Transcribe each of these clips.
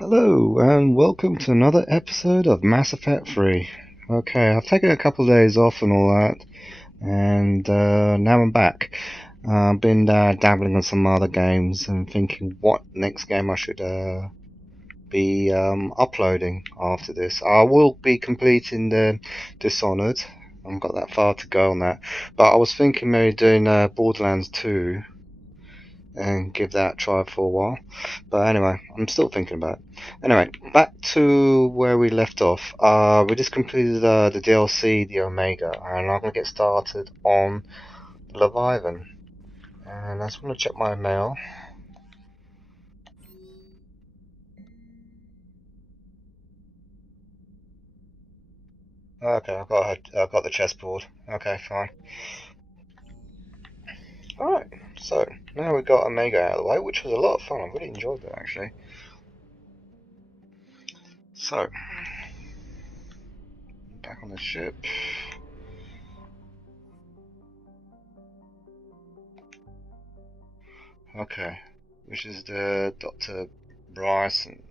Hello, and welcome to another episode of Mass Effect 3. Okay, I've taken a couple of days off and all that, and now I'm back. I've been dabbling in some other games and thinking what next game I should be uploading after this. I will be completing the Dishonored. I haven't got that far to go on that, but I was thinking maybe doing Borderlands 2 and give that a try for a while. But anyway, I'm still thinking about it. Anyway, back to where we left off. We just completed the DLC, the Omega, and I'm going to get started on Leviathan. And I just want to check my mail. Okay, I've got the chessboard. Okay, fine. Alright, so now we've got Omega out of the way, which was a lot of fun. I really enjoyed that actually. So, back on the ship. Okay, which is the Dr. Bryson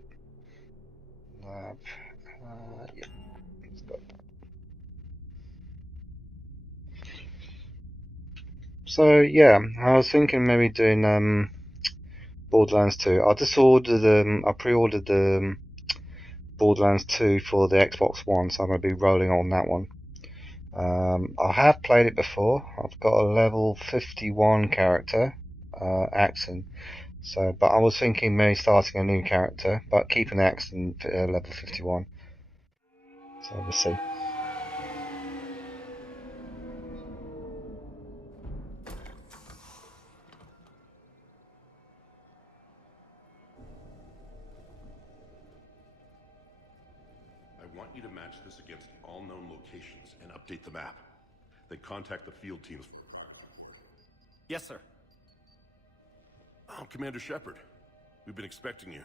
lab. Yeah, let's go. So yeah, I was thinking maybe doing Borderlands 2. I just ordered I pre-ordered the Borderlands 2 for the Xbox One, so I'm going to be rolling on that one. I have played it before. I've got a level 51 character, Axon. So, but I was thinking maybe starting a new character, but keeping Axon level 51. So we'll see. I want you to match this against all known locations and update the map. Then contact the field teams. Yes, sir. Oh, Commander Shepard. We've been expecting you.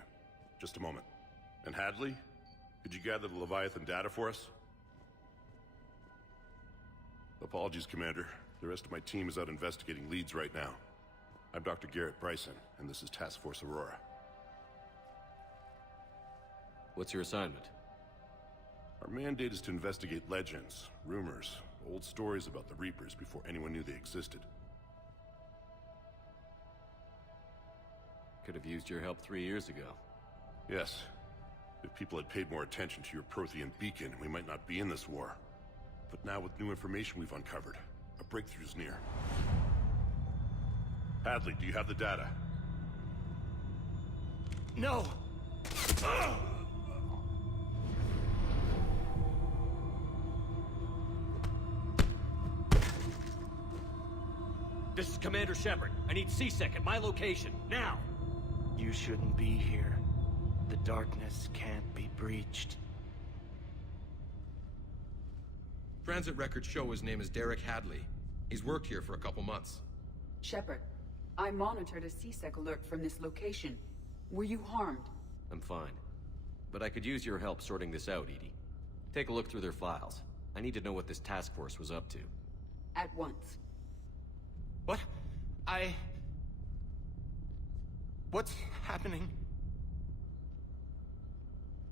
Just a moment. And Hadley? Could you gather the Leviathan data for us? Apologies, Commander. The rest of my team is out investigating leads right now. I'm Dr. Garrett Bryson, and this is Task Force Aurora. What's your assignment? Our mandate is to investigate legends, rumors, old stories about the Reapers before anyone knew they existed. Could have used your help 3 years ago. Yes. If people had paid more attention to your Prothean beacon, we might not be in this war. But now with new information we've uncovered, a breakthrough's near. Hadley, do you have the data? No! This is Commander Shepard. I need C-Sec at my location, now! You shouldn't be here. The darkness can't be breached. Transit records show his name is Derek Hadley. He's worked here for a couple months. Shepard, I monitored a C-Sec alert from this location. Were you harmed? I'm fine. But I could use your help sorting this out, EDI. Take a look through their files. I need to know what this task force was up to. At once. What? What's happening?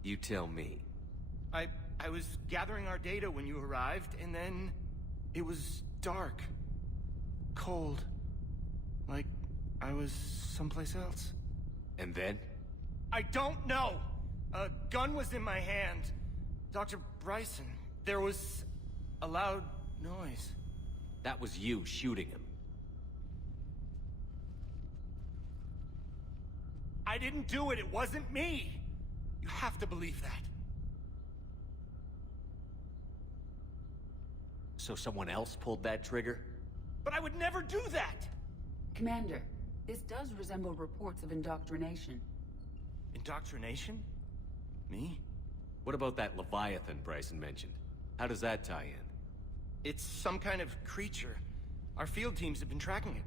You tell me. I was gathering our data when you arrived, and then it was dark. Cold. Like I was someplace else. And then? I don't know! A gun was in my hand. Dr. Bryson, there was a loud noise. That was you shooting him. I didn't do it, it wasn't me! You have to believe that. So someone else pulled that trigger? But I would never do that! Commander, this does resemble reports of indoctrination. Indoctrination? Me? What about that Leviathan Bryson mentioned? How does that tie in? It's some kind of creature. Our field teams have been tracking it.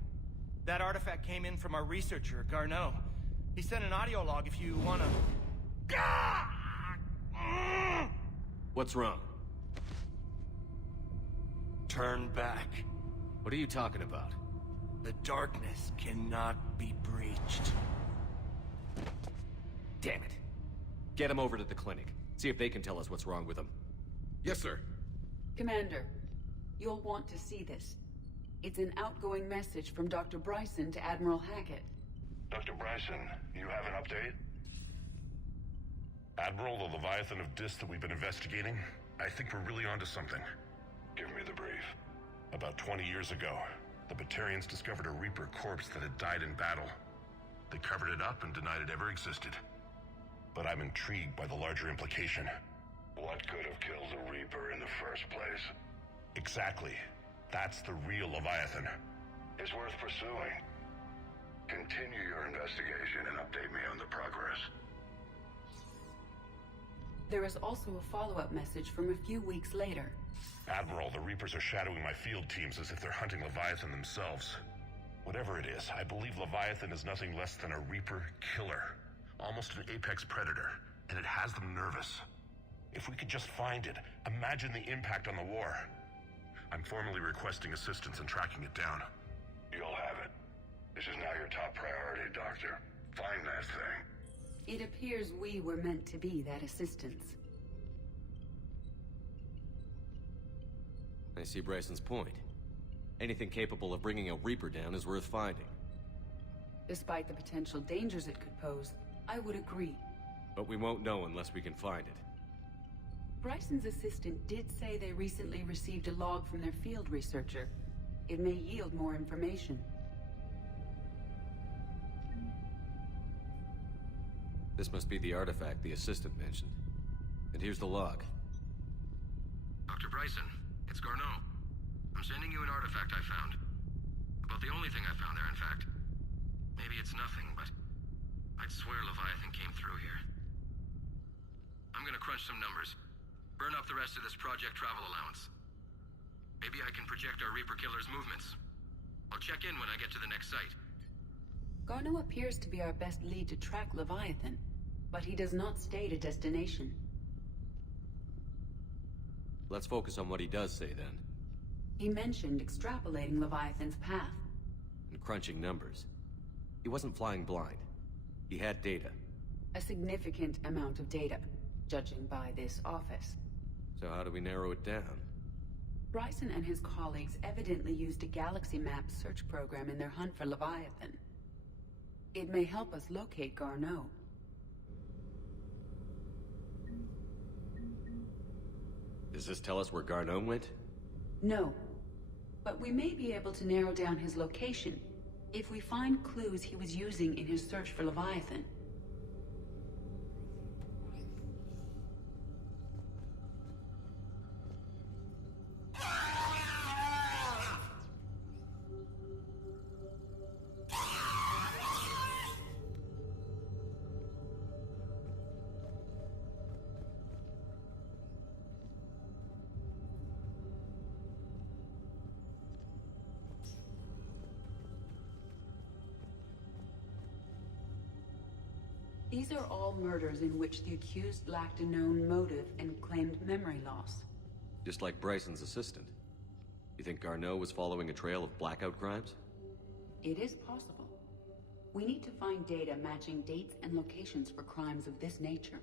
That artifact came in from our researcher, Garneau. He sent an audio log if you wanna... What's wrong? Turn back. What are you talking about? The darkness cannot be breached. Damn it. Get him over to the clinic. See if they can tell us what's wrong with him. Yes, sir. Commander, you'll want to see this. It's an outgoing message from Dr. Bryson to Admiral Hackett. Dr. Bryson, you have an update? Admiral, the Leviathan of Dis that we've been investigating, I think we're really onto something. Give me the brief. About 20 years ago, the Batarians discovered a Reaper corpse that had died in battle. They covered it up and denied it ever existed. But I'm intrigued by the larger implication. What could have killed the Reaper in the first place? Exactly. That's the real Leviathan. It's worth pursuing. Continue your investigation and update me on the progress. There is also a follow-up message from a few weeks later. Admiral, the Reapers are shadowing my field teams as if they're hunting Leviathan themselves. Whatever it is, I believe Leviathan is nothing less than a Reaper killer. Almost an apex predator, and it has them nervous. If we could just find it, imagine the impact on the war. I'm formally requesting assistance in tracking it down. You'll have it. This is now your top priority, Doctor. Find that thing. It appears we were meant to be that assistance. I see Bryson's point. Anything capable of bringing a Reaper down is worth finding. Despite the potential dangers it could pose, I would agree. But we won't know unless we can find it. Bryson's assistant did say they recently received a log from their field researcher. It may yield more information. This must be the artifact the assistant mentioned. And here's the log. Dr. Bryson, it's Garneau. I'm sending you an artifact I found. About the only thing I found there, in fact. Maybe it's nothing, but I'd swear Leviathan came through here. I'm gonna crunch some numbers. Burn up the rest of this project travel allowance. Maybe I can project our Reaper killer's movements. I'll check in when I get to the next site. Garneau appears to be our best lead to track Leviathan, but he does not state a destination. Let's focus on what he does say then. He mentioned extrapolating Leviathan's path. And crunching numbers. He wasn't flying blind. He had data. A significant amount of data, judging by this office. So how do we narrow it down? Bryson and his colleagues evidently used a galaxy map search program in their hunt for Leviathan. It may help us locate Garneau. Does this tell us where Garneau went? No. But we may be able to narrow down his location if we find clues he was using in his search for Leviathan. These are all murders in which the accused lacked a known motive and claimed memory loss. Just like Bryson's assistant. You think Garneau was following a trail of blackout crimes? It is possible. We need to find data matching dates and locations for crimes of this nature.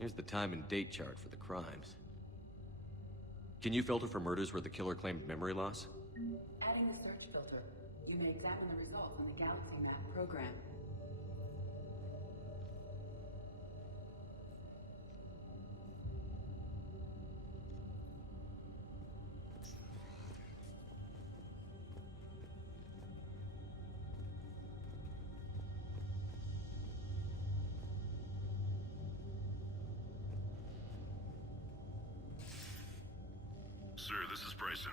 Here's the time and date chart for the crimes. Can you filter for murders where the killer claimed memory loss? Adding the search filter, you may examine the results on the Galaxy Map program. Sir, this is Bryson.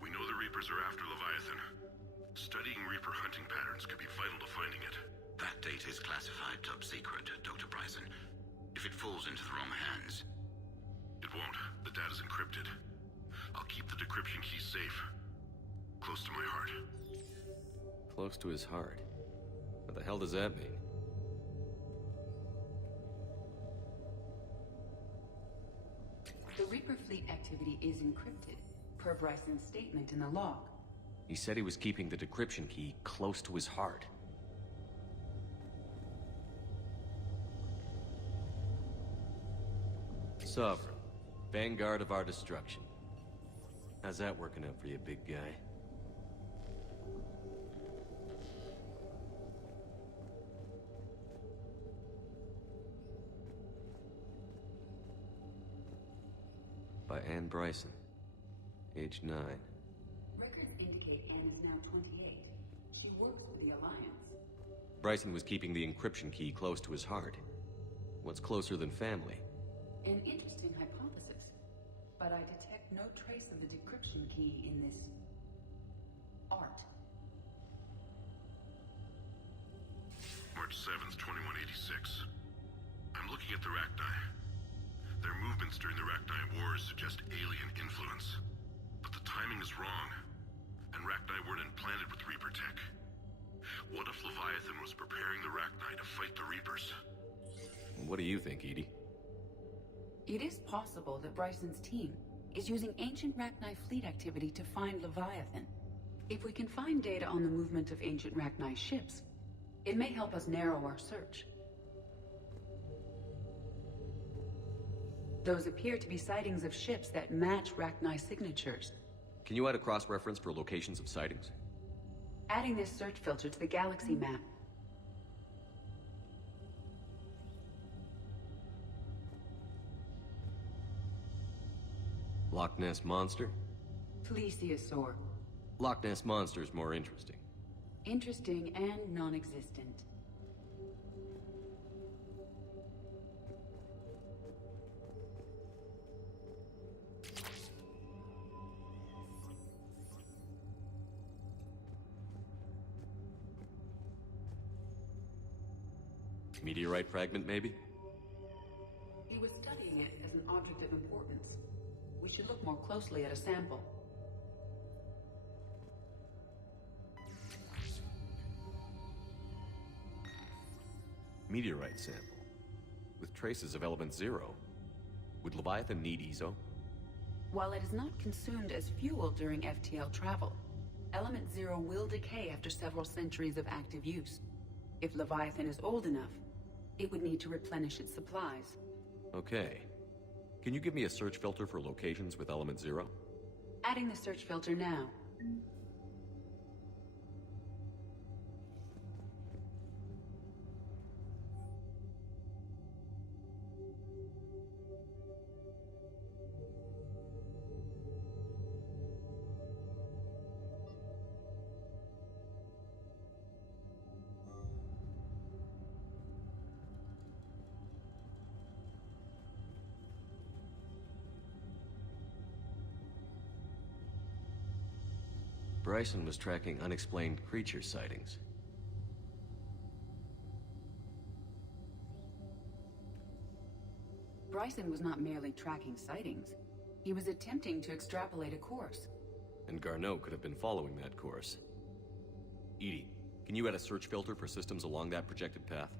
We know the Reapers are after Leviathan. Studying Reaper hunting patterns could be vital to finding it. That data is classified top secret, Dr. Bryson. If it falls into the wrong hands... It won't. The data's encrypted. I'll keep the decryption key safe. Close to my heart. Close to his heart. What the hell does that mean? The Reaper fleet activity is encrypted, per Bryson's statement in the log. He said he was keeping the decryption key close to his heart. Sovereign. Vanguard of our destruction. How's that working out for you, big guy? By Anne Bryson. Age 9. Records indicate Anne is now 28. She works for the Alliance. Bryson was keeping the encryption key close to his heart. What's closer than family? An interesting hypothesis, but I detect no trace of the decryption key in this art. March 7th, 2186. I'm looking at the Rachni. Their movements during the Rachni Wars suggest alien influence. But the timing is wrong, and Rachni weren't implanted with Reaper tech. What if Leviathan was preparing the Rachni to fight the Reapers? What do you think, Edie? It is possible that Bryson's team is using ancient Rachni fleet activity to find Leviathan. If we can find data on the movement of ancient Rachni ships, it may help us narrow our search. Those appear to be sightings of ships that match Rachni signatures. Can you add a cross-reference for locations of sightings? Adding this search filter to the galaxy map. Loch Ness Monster? Plesiosaur. Loch Ness Monster is more interesting. Interesting and non-existent. Meteorite fragment, maybe? He was studying it as an object of importance. We should look more closely at a sample. Meteorite sample. With traces of element 0. Would Leviathan need ESO? While it is not consumed as fuel during FTL travel, element 0 will decay after several centuries of active use. If Leviathan is old enough, it would need to replenish its supplies. Okay. Can you give me a search filter for locations with element 0? Adding the search filter now. Bryson was tracking unexplained creature sightings. Bryson was not merely tracking sightings. He was attempting to extrapolate a course. And Garneau could have been following that course. Edie, can you add a search filter for systems along that projected path?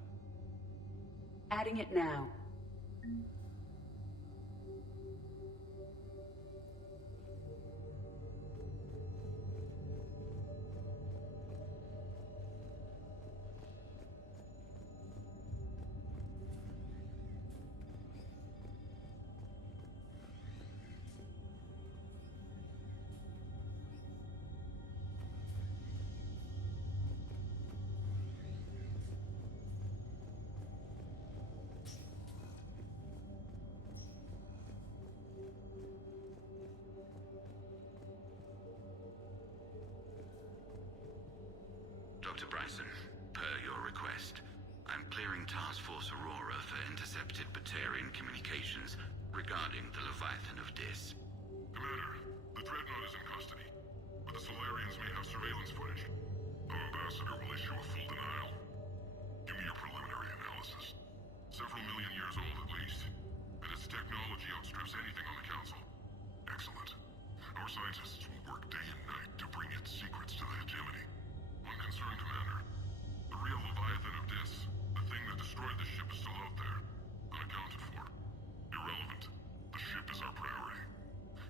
Adding it now. Dr. Bryson, per your request, I'm clearing Task Force Aurora for intercepted Batarian communications regarding the Leviathan of Dis. Commander, the Dreadnought is in custody, but the Solarians may have surveillance footage. Our ambassador will issue a full denial. Give me your preliminary analysis. Several million years old at least, and its technology outstrips anything on the Council. Excellent. Our scientists will work day and night to bring its secrets to the hegemony. One concern, Commander. The real Leviathan of Dis, the thing that destroyed the ship, is still out there, unaccounted for. Irrelevant. The ship is our priority.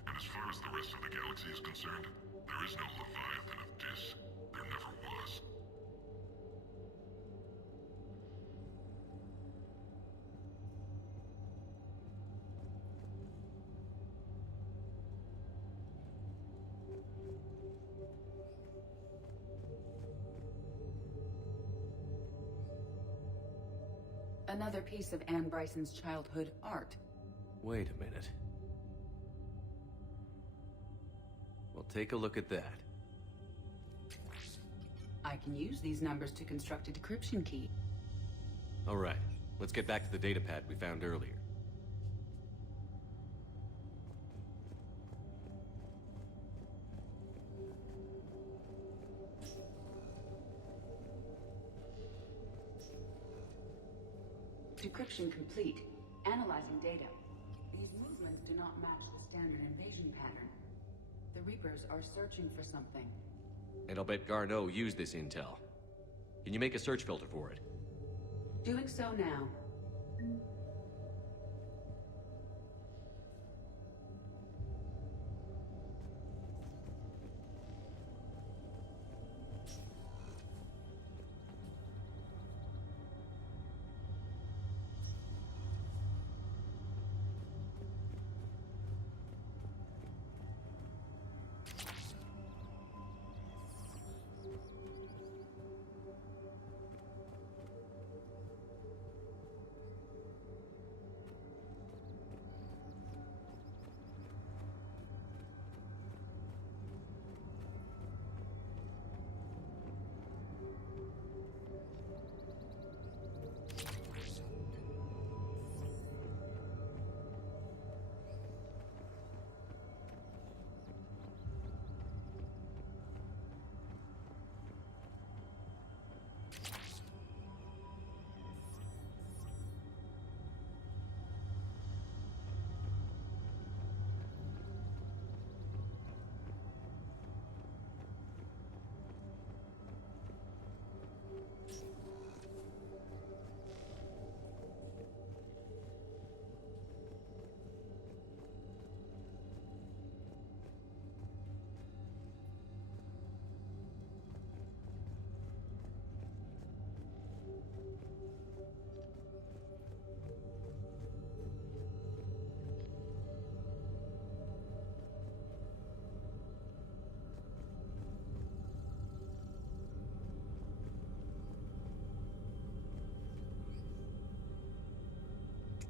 And as far as the rest of the galaxy is concerned, there is no Leviathan of Dis. There never was. Another piece of Anne Bryson's childhood art. Wait a minute. Well, take a look at that. I can use these numbers to construct a decryption key. All right, let's get back to the datapad we found earlier. Decryption complete. Analyzing data. These movements do not match the standard invasion pattern. The Reapers are searching for something. And I'll bet Garneau used this intel. Can you make a search filter for it? Doing so now.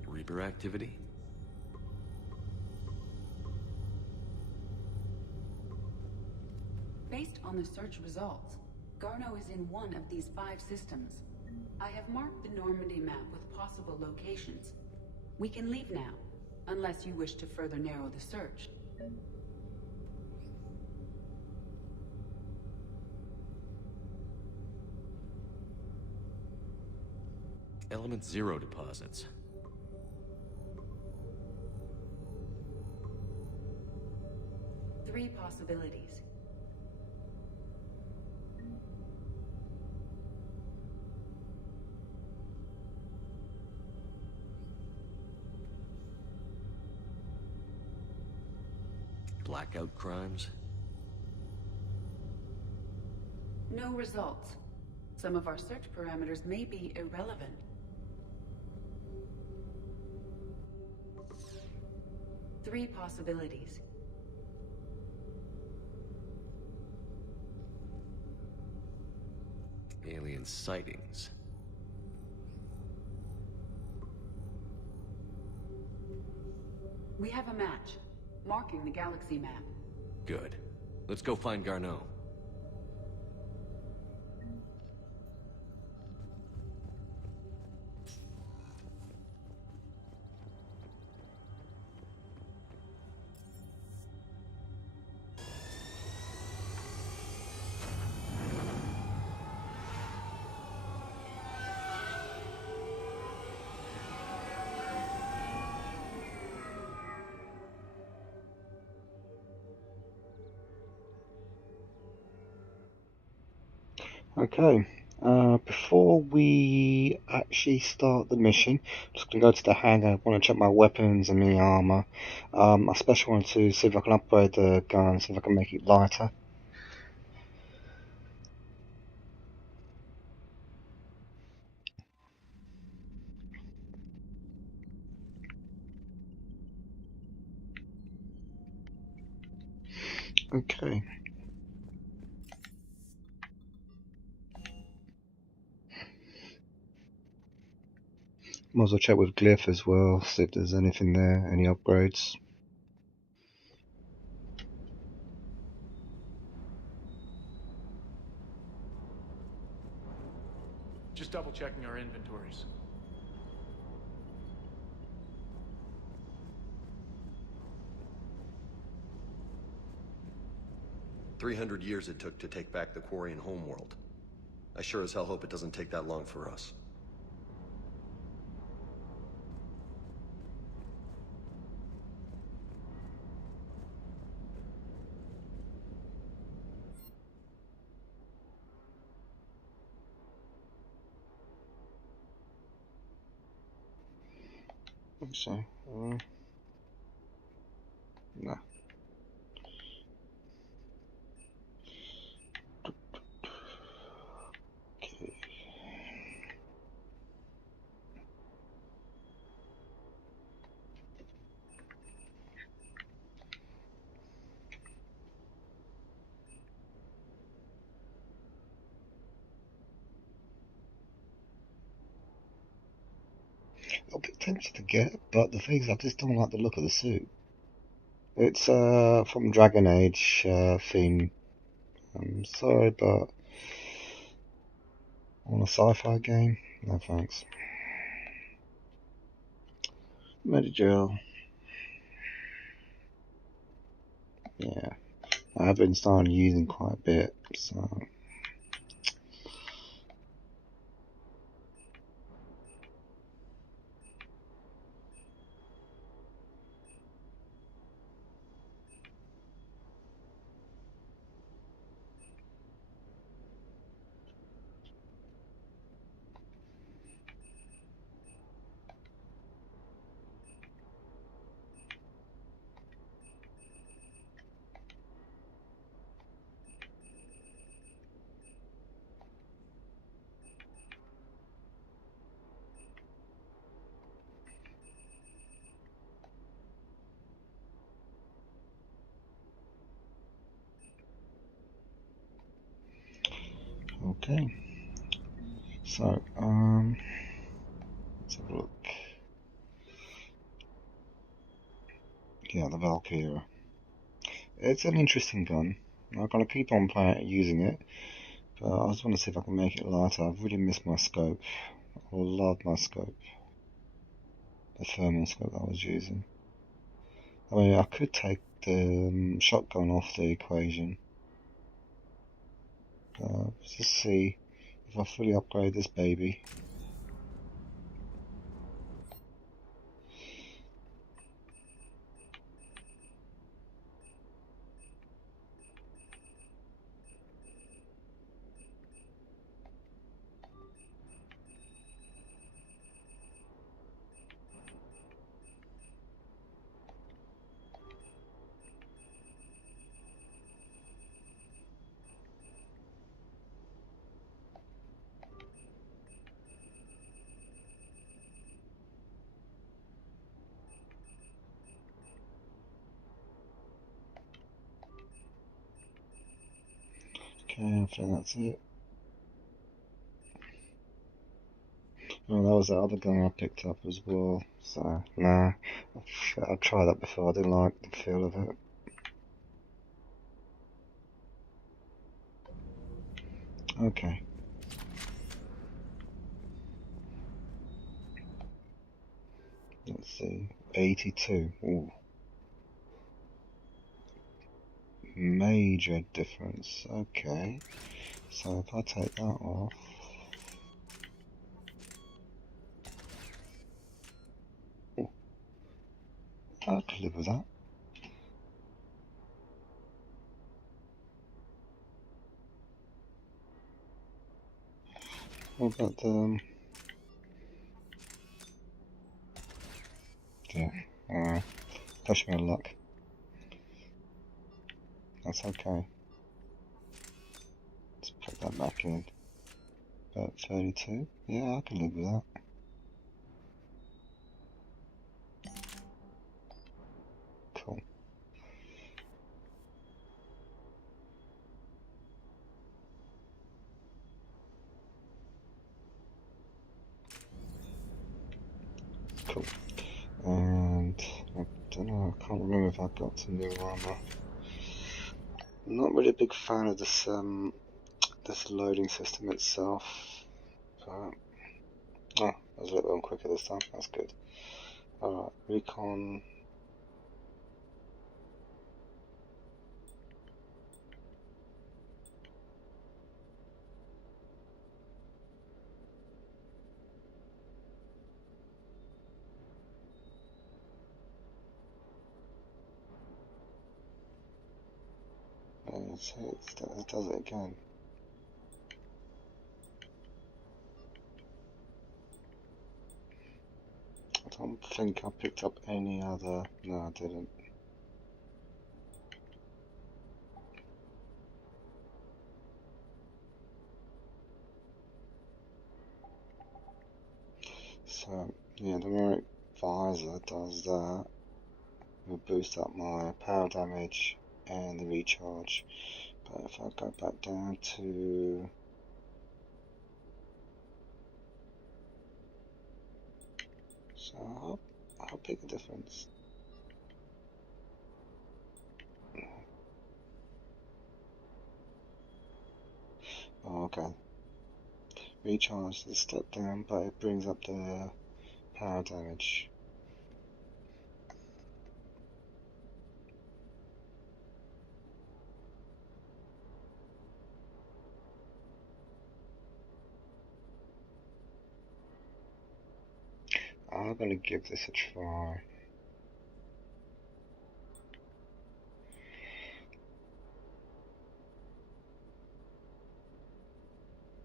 Reaper activity? Based on the search results, Garneau is in one of these 5 systems. I have marked the Normandy map with possible locations. We can leave now, unless you wish to further narrow the search. Element 0 deposits. Three possibilities. Blackout crimes? No results. Some of our search parameters may be irrelevant. Three possibilities. Alien sightings. We have a match, marking the galaxy map. Good. Let's go find Garneau. Okay, before we actually start the mission, I'm just going to go to the hangar. I want to check my weapons and my armor. I especially want to see if I can upgrade the gun, see if I can make it lighter. Okay. Might as well check with Glyph as well, see if there's anything there, any upgrades. Just double checking our inventories. "300 years it took to take back the Quarian homeworld. I sure as hell hope it doesn't take that long for us." So, no. Okay. I'm a bit tempted to get, but the thing is, I just don't like the look of the suit. It's from Dragon Age theme. I'm sorry, but on a sci-fi game, no thanks. Medigel. Yeah, I've been starting using quite a bit, so. Okay, so let's have a look. Yeah, the Valkyria. It's an interesting gun. I'm gonna keep on using it, but I just want to see if I can make it lighter. I've really missed my scope. I love my scope, the thermal scope I was using. I mean, I could take the shotgun off the equation. Let's just see if I fully upgrade this baby. Okay, I think that's it. Oh, that was the other gun I picked up as well, so nah, I've tried that before, I didn't like the feel of it. Okay. Let's see, 82, ooh. Major difference, okay. So if I take that off, ooh, I could live with that. What about the, yeah, push me a luck. That's okay. Let's put that back in. About 32, yeah, I can live with that. Cool. Cool. And I don't know, I can't remember if I got some new armor. I'm not really a big fan of this this loading system itself. But, oh, I was a little bit quicker this time. That's good. Alright, recon. It does it again. I don't think I picked up any other. No, I didn't. So, yeah, the Merrick visor does that. It will boost up my power damage and the recharge. But if I go back down to. So, how big a difference? Oh, okay. Recharge is a step down, but it brings up the power damage. I'm gonna give this a try.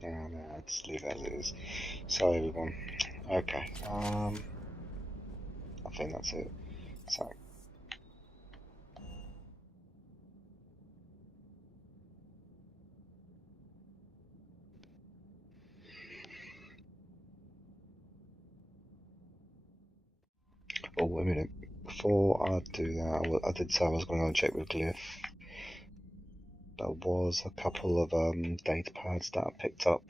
No, let's leave it as it is. Sorry everyone. Okay, I think that's it. So. Oh, wait a minute. Before I do that, I did say I was going to go and check with Glyph. There was a couple of data pads that I picked up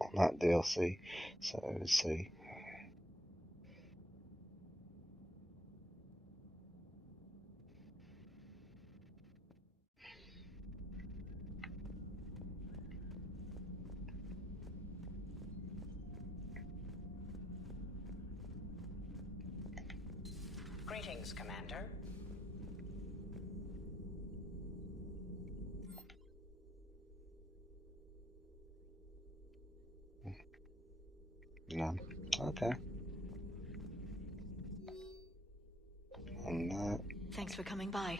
on that DLC. So let's see. Greetings, Commander. None. Okay. And that. Thanks for coming by.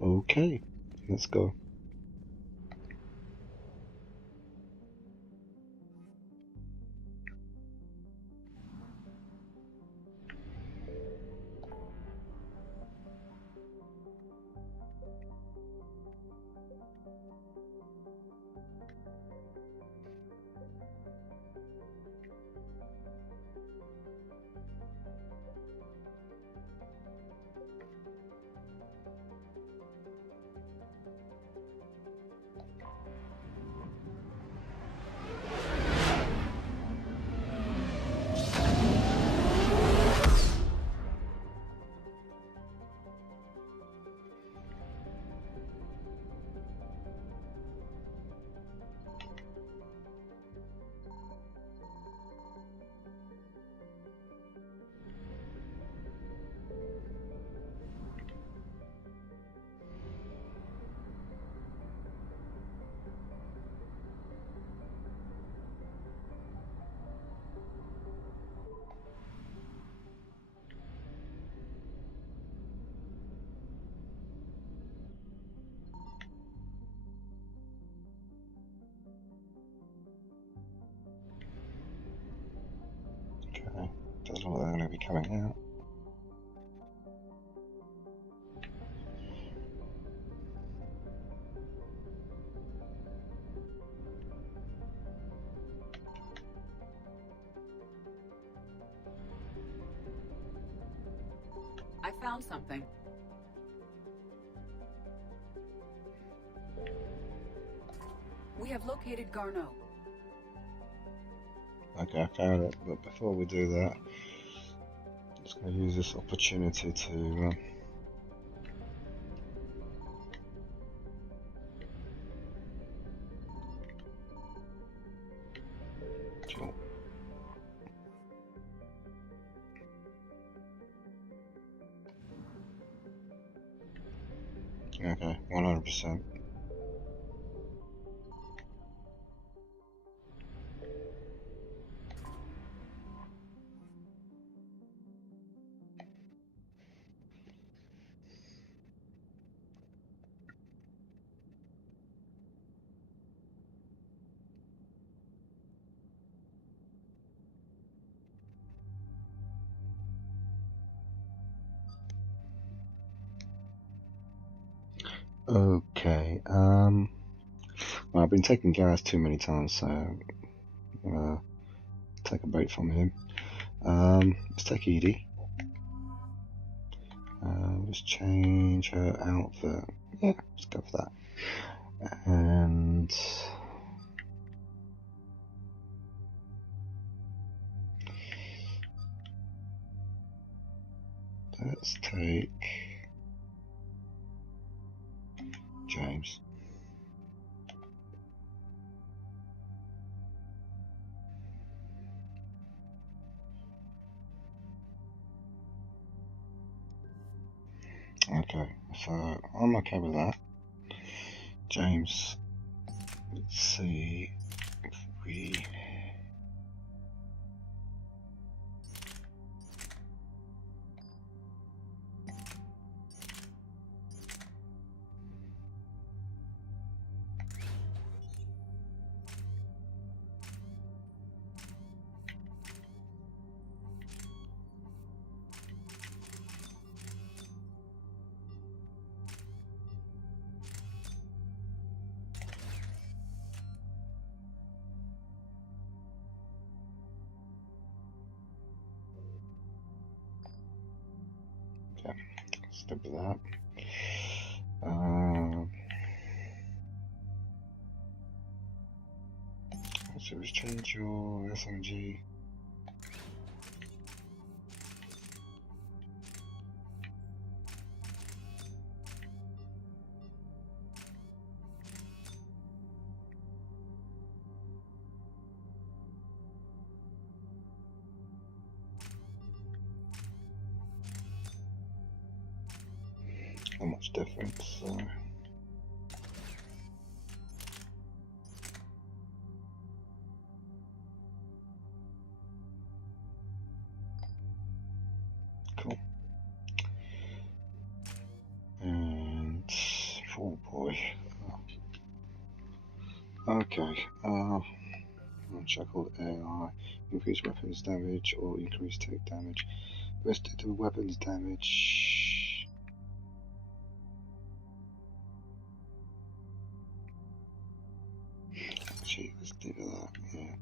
Okay, let's go. Okay, doesn't look like they're going to be coming out. found something. We have located Garneau. Okay, I found it, but before we do that, I'm just going to use this opportunity to okay, 100%. Okay, well, I've been taking gas too many times, so take a break from him. Let's take Edie. Let's change her outfit. Yeah, let's go for that. And let's take James. Okay, so I'm okay with that. James, let's see if we... Okay, stick with that. So let's change your SMG. Not much difference. Cool. And oh boy. Okay. Unshackled AI. Increase weapons damage or increase take damage. Rested to weapons damage. Actually, let's do that. Yeah.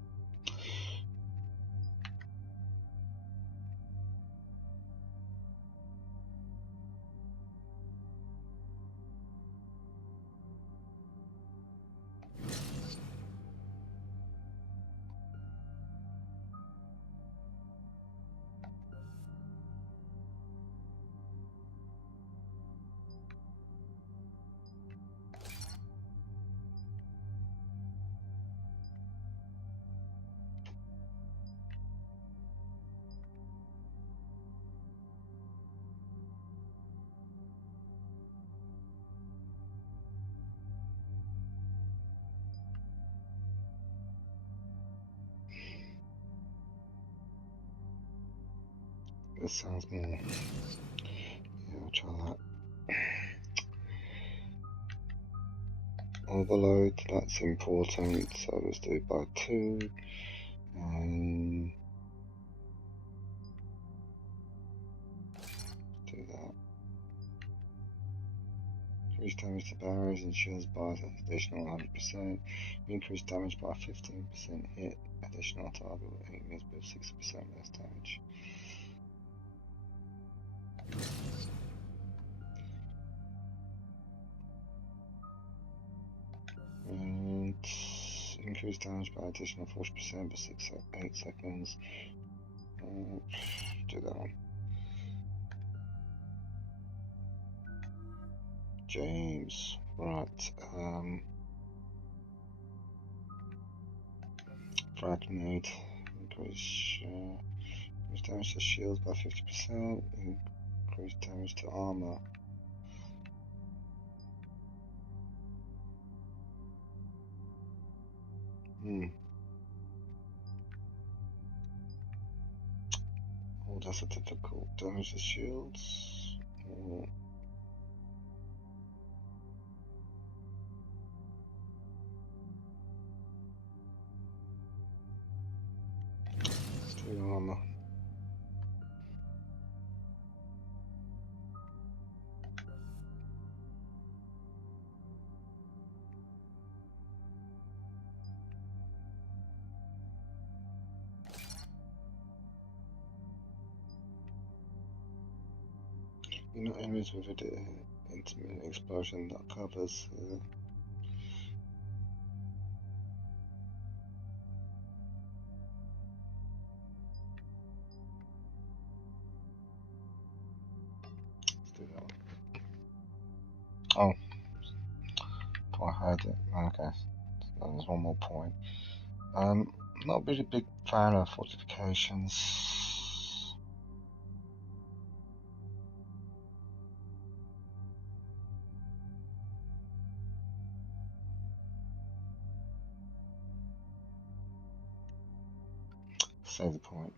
That sounds more. Yeah, I'll try that. Overload, that's important, so let's do it by 2. And do that. Increase damage to barriers and shields by additional 100%. Increase damage by 15% hit. Additional target enemies with 60% less damage. Increase damage by additional 40% for 8 seconds. Do that one. James, right. Frag grenade. Increase damage to shields by 50%. Increase damage to armor. Oh, that's a difficult. Damage to shields. Oh. Let's do armor. You know, enemies with an intermittent explosion that covers. Let's do that one. Oh, I heard it. Okay, so there's one more point. Not really a big fan of fortifications. Save the point.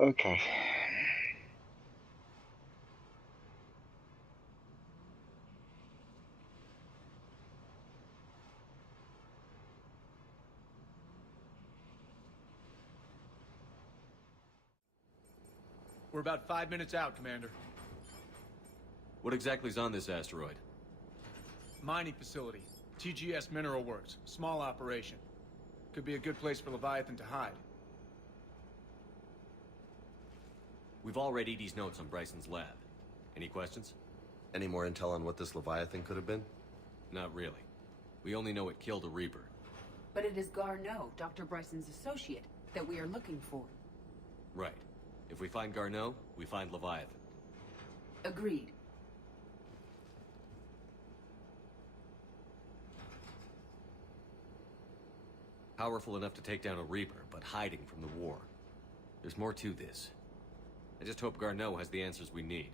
Okay. We're about 5 minutes out, Commander. What exactly is on this asteroid? Mining facility. T-GES Mineral Works. Small operation. Could be a good place for Leviathan to hide. We've all read Edie's notes on Bryson's lab. Any questions? Any more intel on what this Leviathan could have been? Not really. We only know it killed a Reaper. But it is Garneau, Dr. Bryson's associate, that we are looking for. Right. If we find Garneau, we find Leviathan. Agreed. Powerful enough to take down a Reaper, but hiding from the war. There's more to this. I just hope Garneau has the answers we need.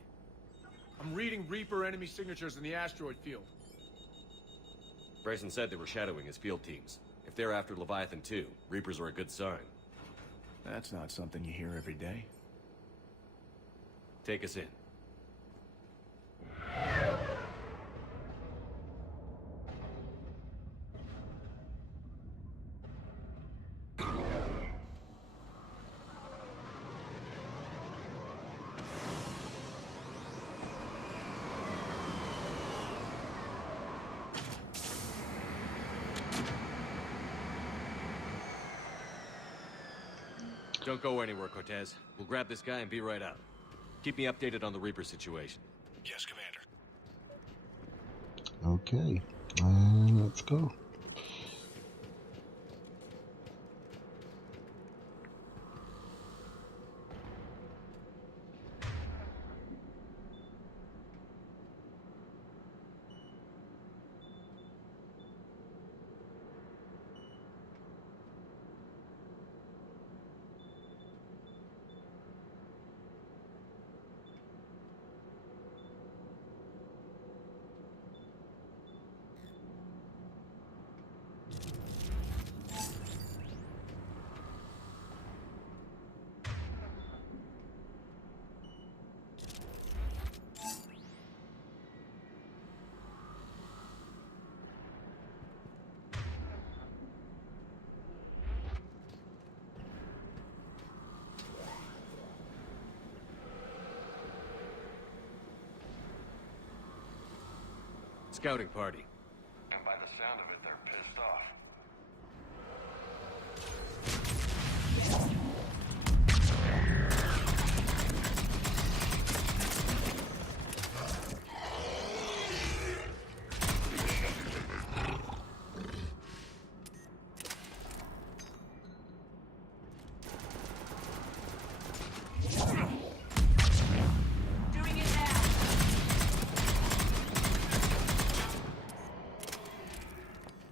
I'm reading Reaper enemy signatures in the asteroid field. Bryson said they were shadowing his field teams. If they're after Leviathan too, Reapers are a good sign. That's not something you hear every day. Take us in. Don't go anywhere, Cortez. We'll grab this guy and be right out. Keep me updated on the Reaper situation. Yes, Commander. Okay, let's go. Scouting party. And by the sound of it, they're pissed off.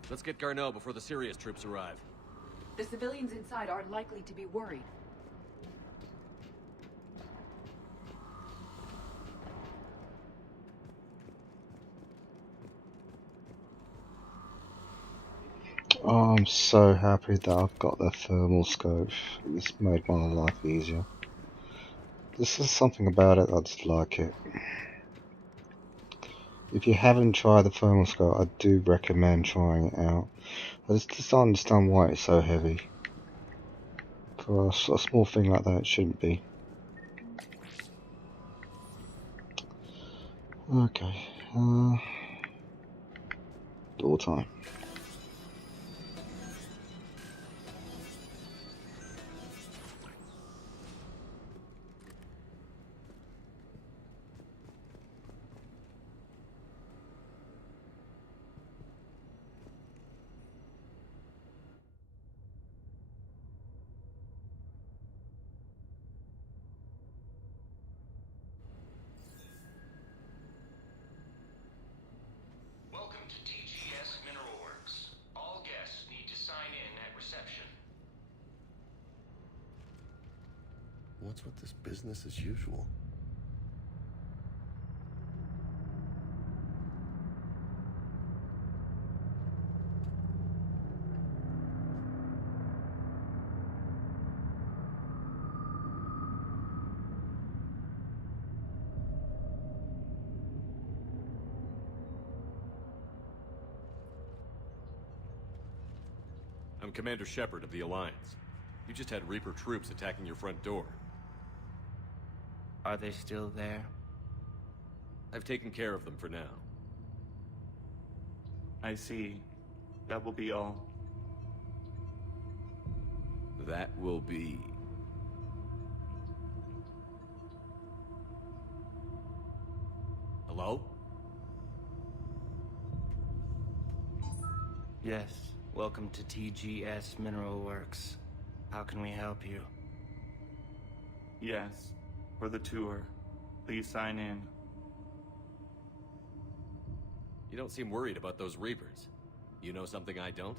Let's get Garneau before the Sirius troops arrive. The civilians inside aren't likely to be worried. Oh, I'm so happy that I've got the thermal scope. It's made my life easier. This is something about it, I just like it. If you haven't tried the thermal scope, I do recommend trying it out. I just don't understand why it's so heavy. For a small thing like that, it shouldn't be. Okay, door time. Welcome to T-GES Mineral Works. All guests need to sign in at reception. What's with this business as usual? I'm Commander Shepard of the Alliance. You just had Reaper troops attacking your front door. Are they still there? I've taken care of them for now. I see. That will be all. That will be... Hello? Yes. Welcome to T-GES Mineral Works. How can we help you? Yes. For the tour. Please sign in. You don't seem worried about those Reapers. You know something I don't?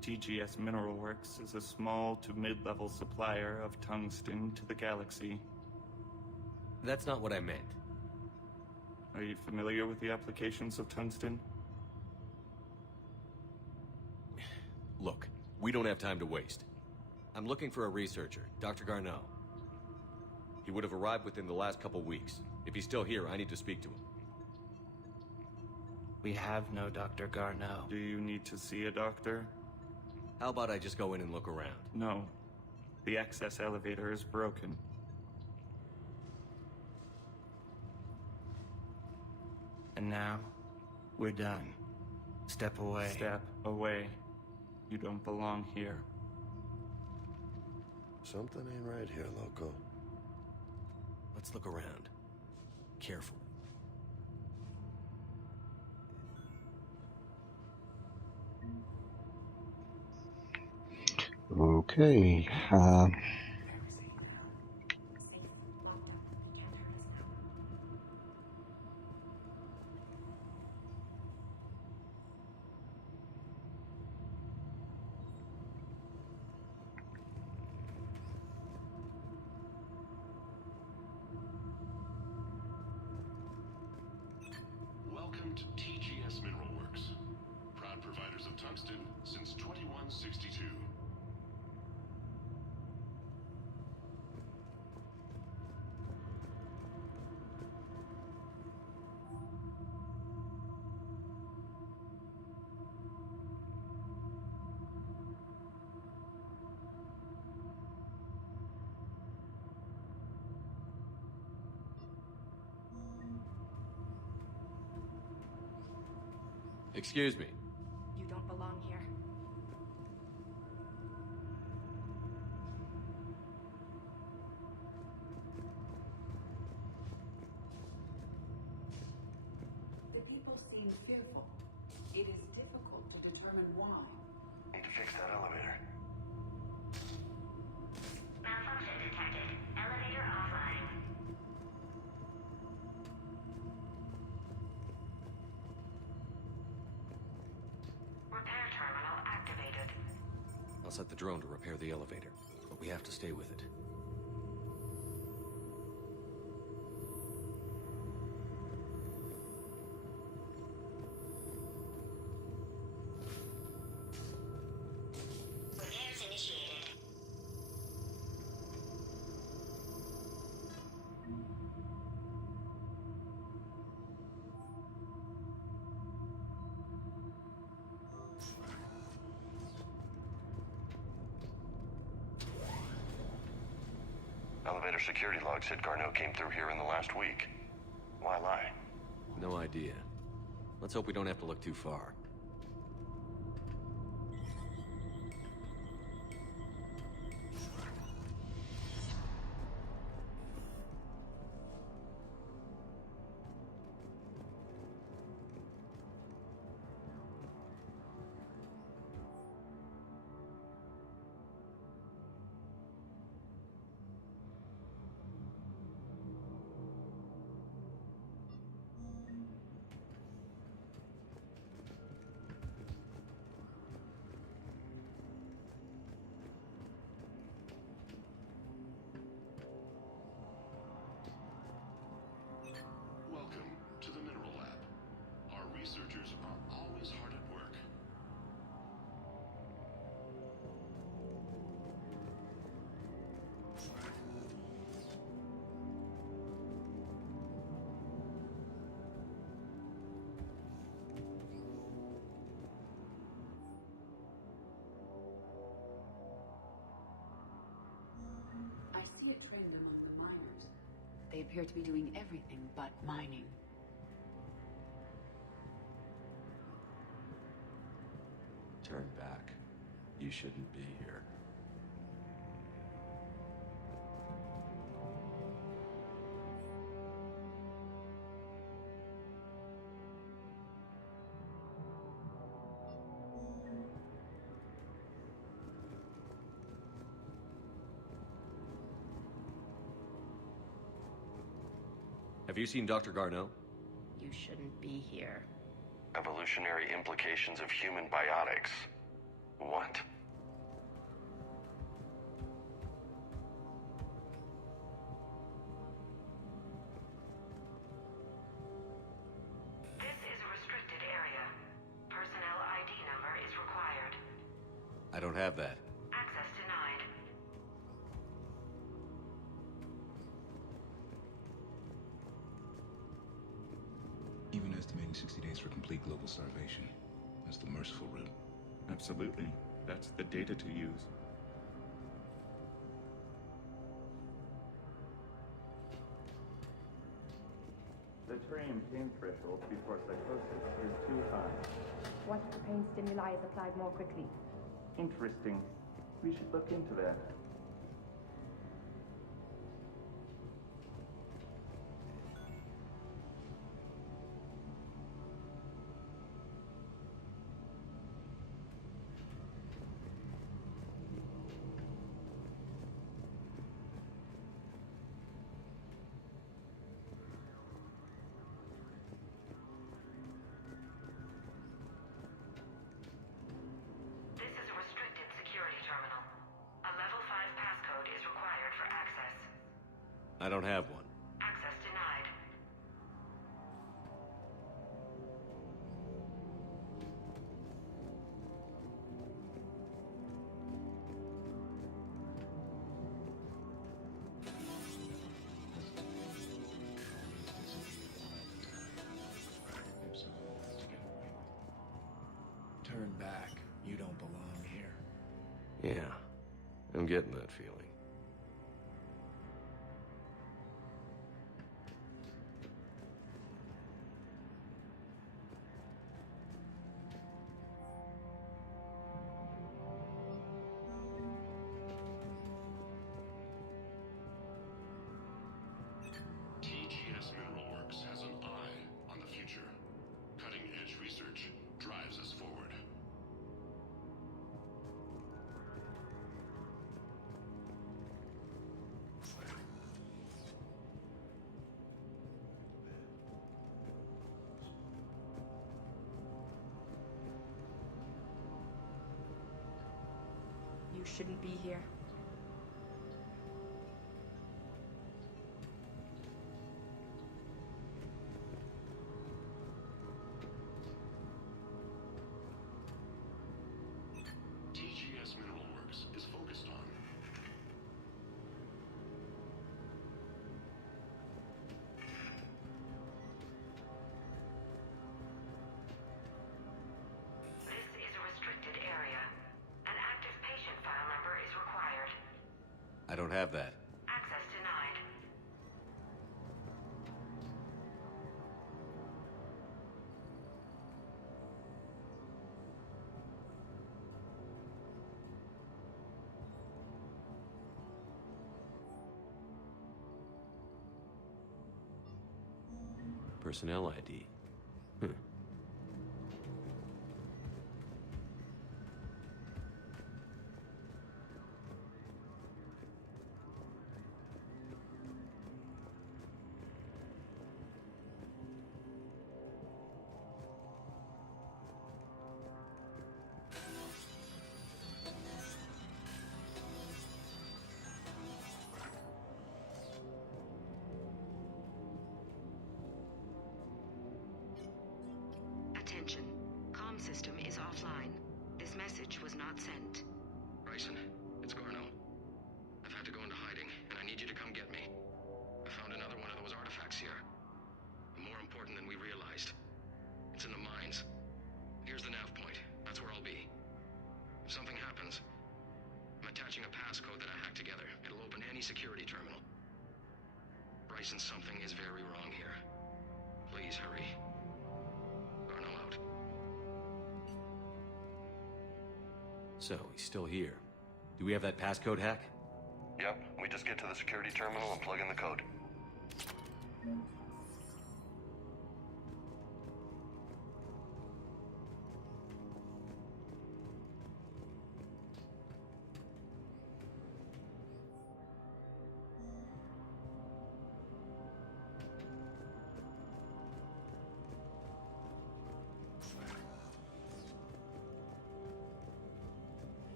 T-GES Mineral Works is a small to mid-level supplier of tungsten to the galaxy. That's not what I meant. Are you familiar with the applications of tungsten? Look, we don't have time to waste. I'm looking for a researcher, Dr. Garneau. He would have arrived within the last couple weeks. If he's still here, I need to speak to him. We have no Dr. Garneau. Do you need to see a doctor? How about I just go in and look around? No. The access elevator is broken. And now, we're done. Step away. Step away. You don't belong here. Something ain't right here, Loco. Let's look around. Careful. Okay, Welcome to T-GES Mineral Works. Proud providers of tungsten since 2162. Excuse me. You don't belong here. The people seem fearful. It is difficult to determine why. Need to fix that elevator. Malfunction detected. Elevator offline. I'll set the drone to repair the elevator, but we have to stay with it. Repairs initiated. Elevator security log said Garneau came through here in the last week. Why lie? No idea. Let's hope we don't have to look too far. Welcome to the Mineral Lab. Our researchers are always hard at work. I see a trend among the miners. They appear to be doing everything but mining. Turn back. You shouldn't be here. Have you seen Dr. Garneau? You shouldn't be here. Evolutionary implications of human biotics. What? This is a restricted area. Personnel ID number is required. I don't have that. Access denied. Even estimating 60 days for complete global starvation. That's the merciful route. Absolutely. That's the data to use. The terrain pain threshold before psychosis is too high. What if the pain stimuli is applied more quickly? Interesting. We should look into that. This is a restricted security terminal. A level 5 passcode is required for access. I don't have one. Access denied. Turn back. You don't belong here. Yeah, I'm getting that feeling. T-GES Mineral Works has an eye on the future. Cutting-edge research drives us forward. shouldn't be here. T-GES Mineral Works is focused on. This is a restricted area. An active patient file number is required. I don't have that. Access denied. Personnel ID. Attention. Comm system is offline. This message was not sent. Bryson, it's Garno. I've had to go into hiding, and I need you to come get me. I found another one of those artifacts here. More important than we realized. It's in the mines. Here's the nav point. That's where I'll be. If something happens, I'm attaching a passcode that I hacked together. It'll open any security terminal. Bryson, something is very wrong here. Please hurry. Garno out. So, he's still here. Do we have that passcode hack? Yep, we just get to the security terminal and plug in the code.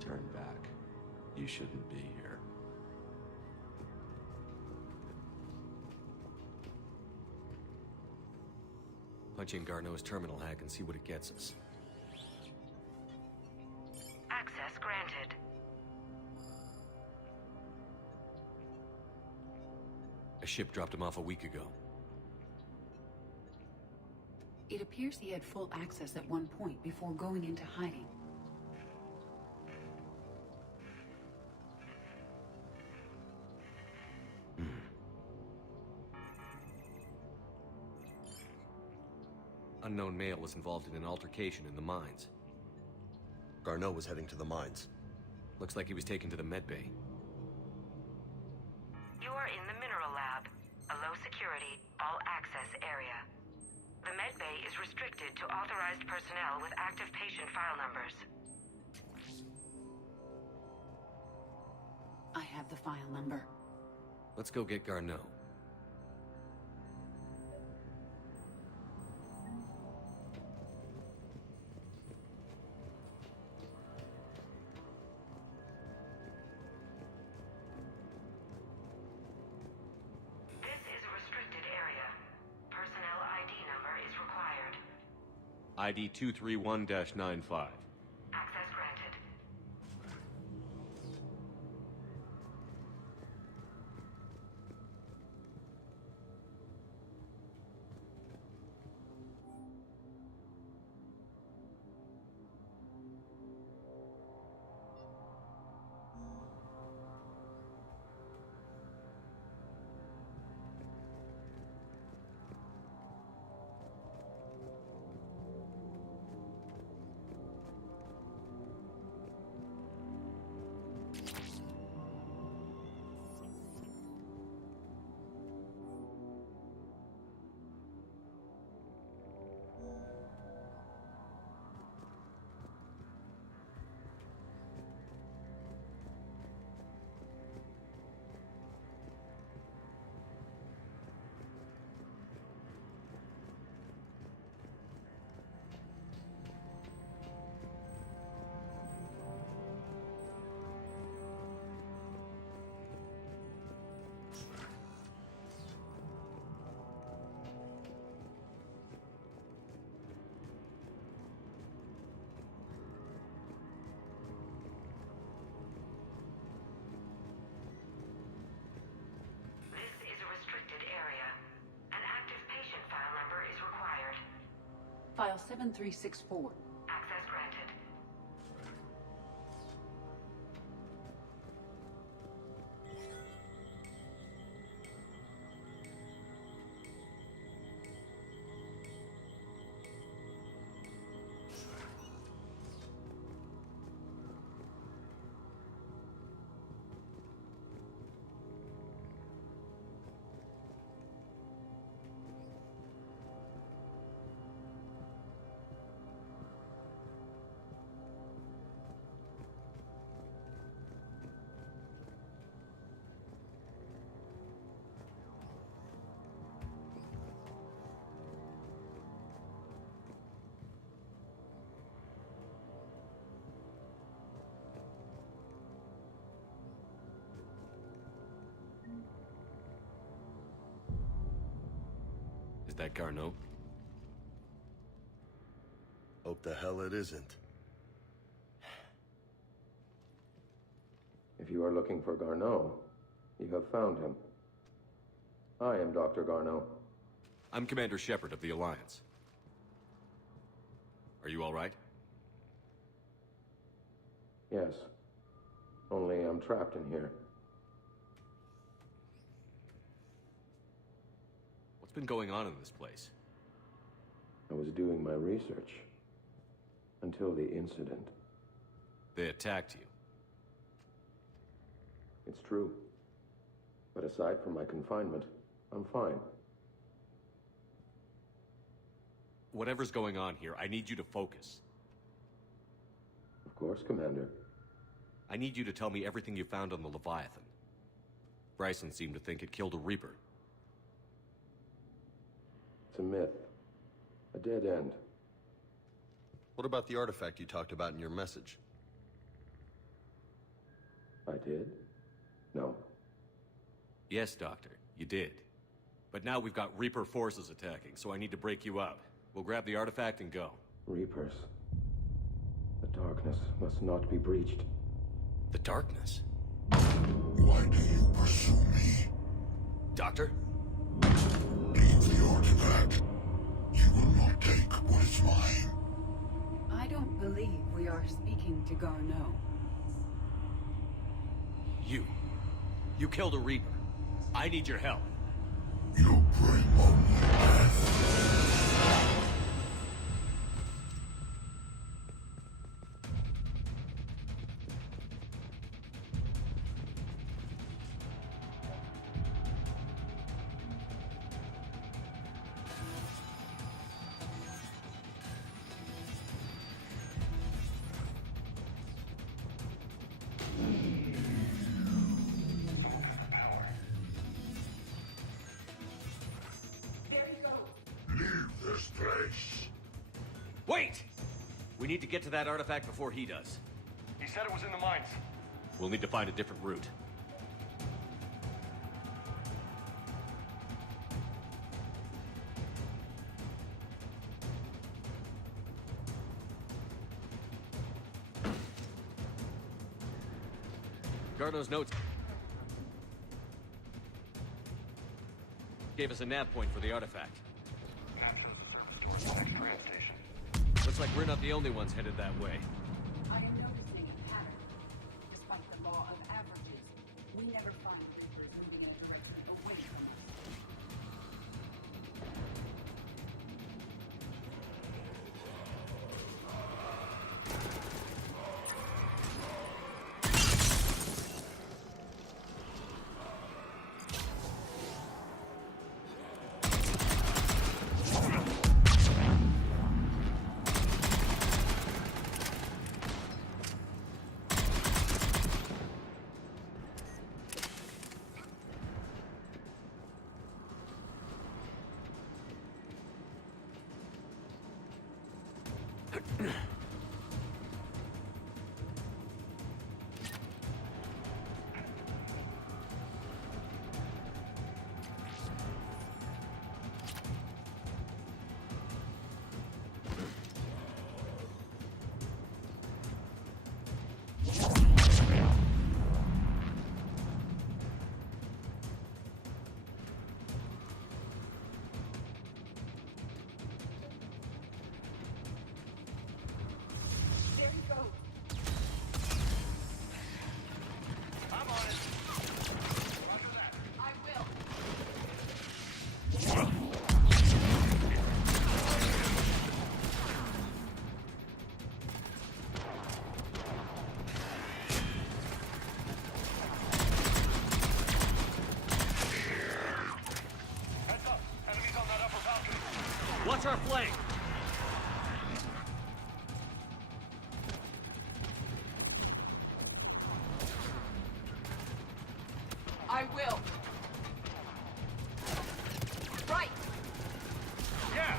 Turn back. You shouldn't be here. Punch in Garneau's terminal hack and see what it gets us. Access granted. A ship dropped him off a week ago. It appears he had full access at one point before going into hiding. Unknown male was involved in an altercation in the mines. Garneau was heading to the mines. Looks like he was taken to the medbay. You are in the mineral lab, a low security, all access area. The medbay is restricted to authorized personnel with active patient file numbers. I have the file number. Let's go get Garneau. This is a restricted area. Personnel ID number is required. ID 231-95. Access granted. 7364. Access granted. Is that Garneau? Hope the hell it isn't. If you are looking for Garneau, you have found him. I am Dr. Garneau. I'm Commander Shepard of the Alliance. Are you all right? Yes. Only I'm trapped in here. What's been going on in this place? I was doing my research. Until the incident. They attacked you. It's true. But aside from my confinement, I'm fine. Whatever's going on here, I need you to focus. Of course, Commander. I need you to tell me everything you found on the Leviathan. Bryson seemed to think it killed a Reaper. It's a myth. A dead end. What about the artifact you talked about in your message? I did? No. Yes, Doctor, you did. But now we've got Reaper forces attacking, so I need to break you up. We'll grab the artifact and go. Reapers. The darkness must not be breached. The darkness? Why do you pursue me? Doctor? Leave the artifact. You will not take what is mine. I don't believe we are speaking to Garneau. You killed a Reaper. I need your help. You bring only death. Wait! We need to get to that artifact before he does. He said it was in the mines. We'll need to find a different route. Garneau's notes gave us a nav point for the artifact. Map shows the service door at the next train station. Looks like we're not the only ones headed that way. I am noticing a pattern. Despite the law of averages, we never find Reapers moving in a direction away from us. Watch our flank! I will. Right. Yeah.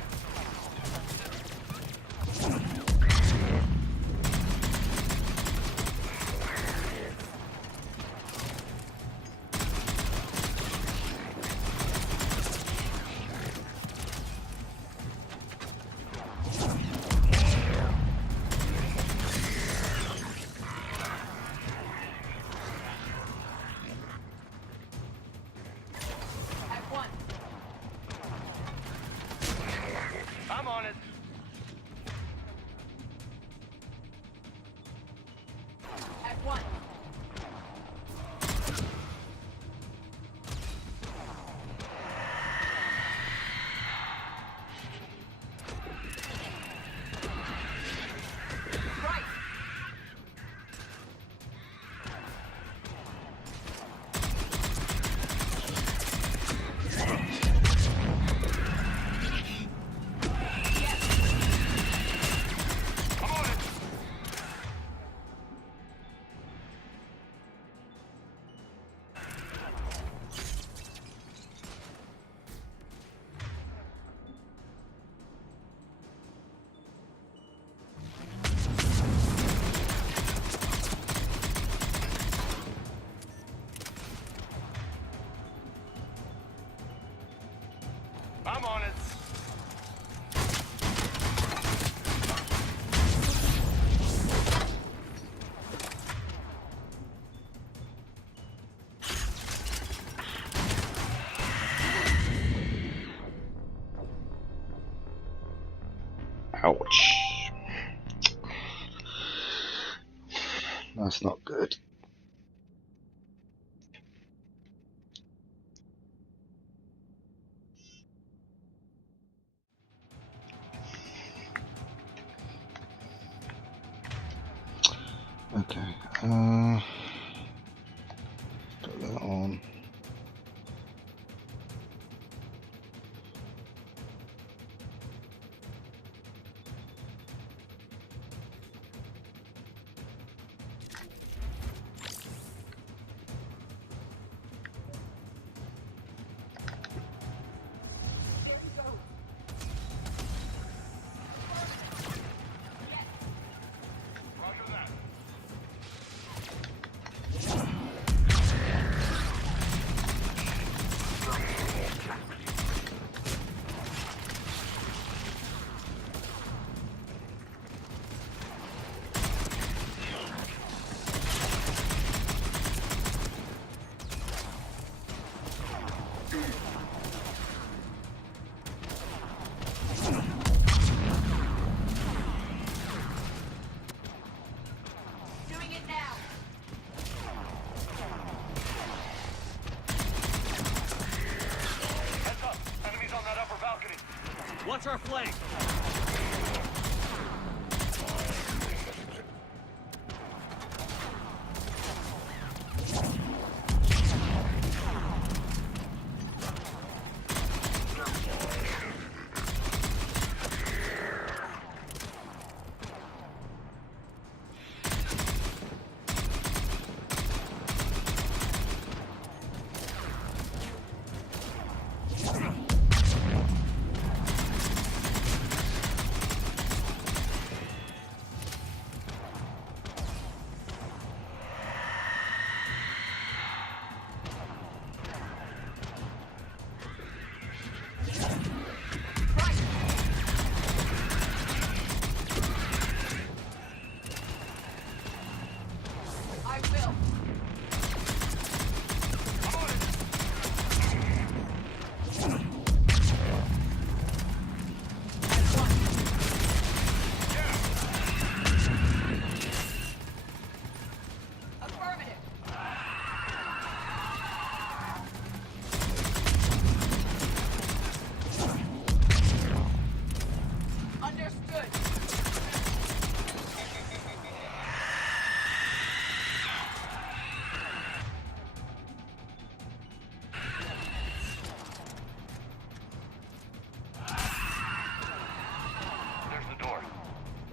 At one. I'm on it. At one. Right. I'm on it. I'm on it. Ouch. That's not good. Okay, put that on. Roger that. Doing it now. Heads up. Enemies on that upper balcony. Watch our flank!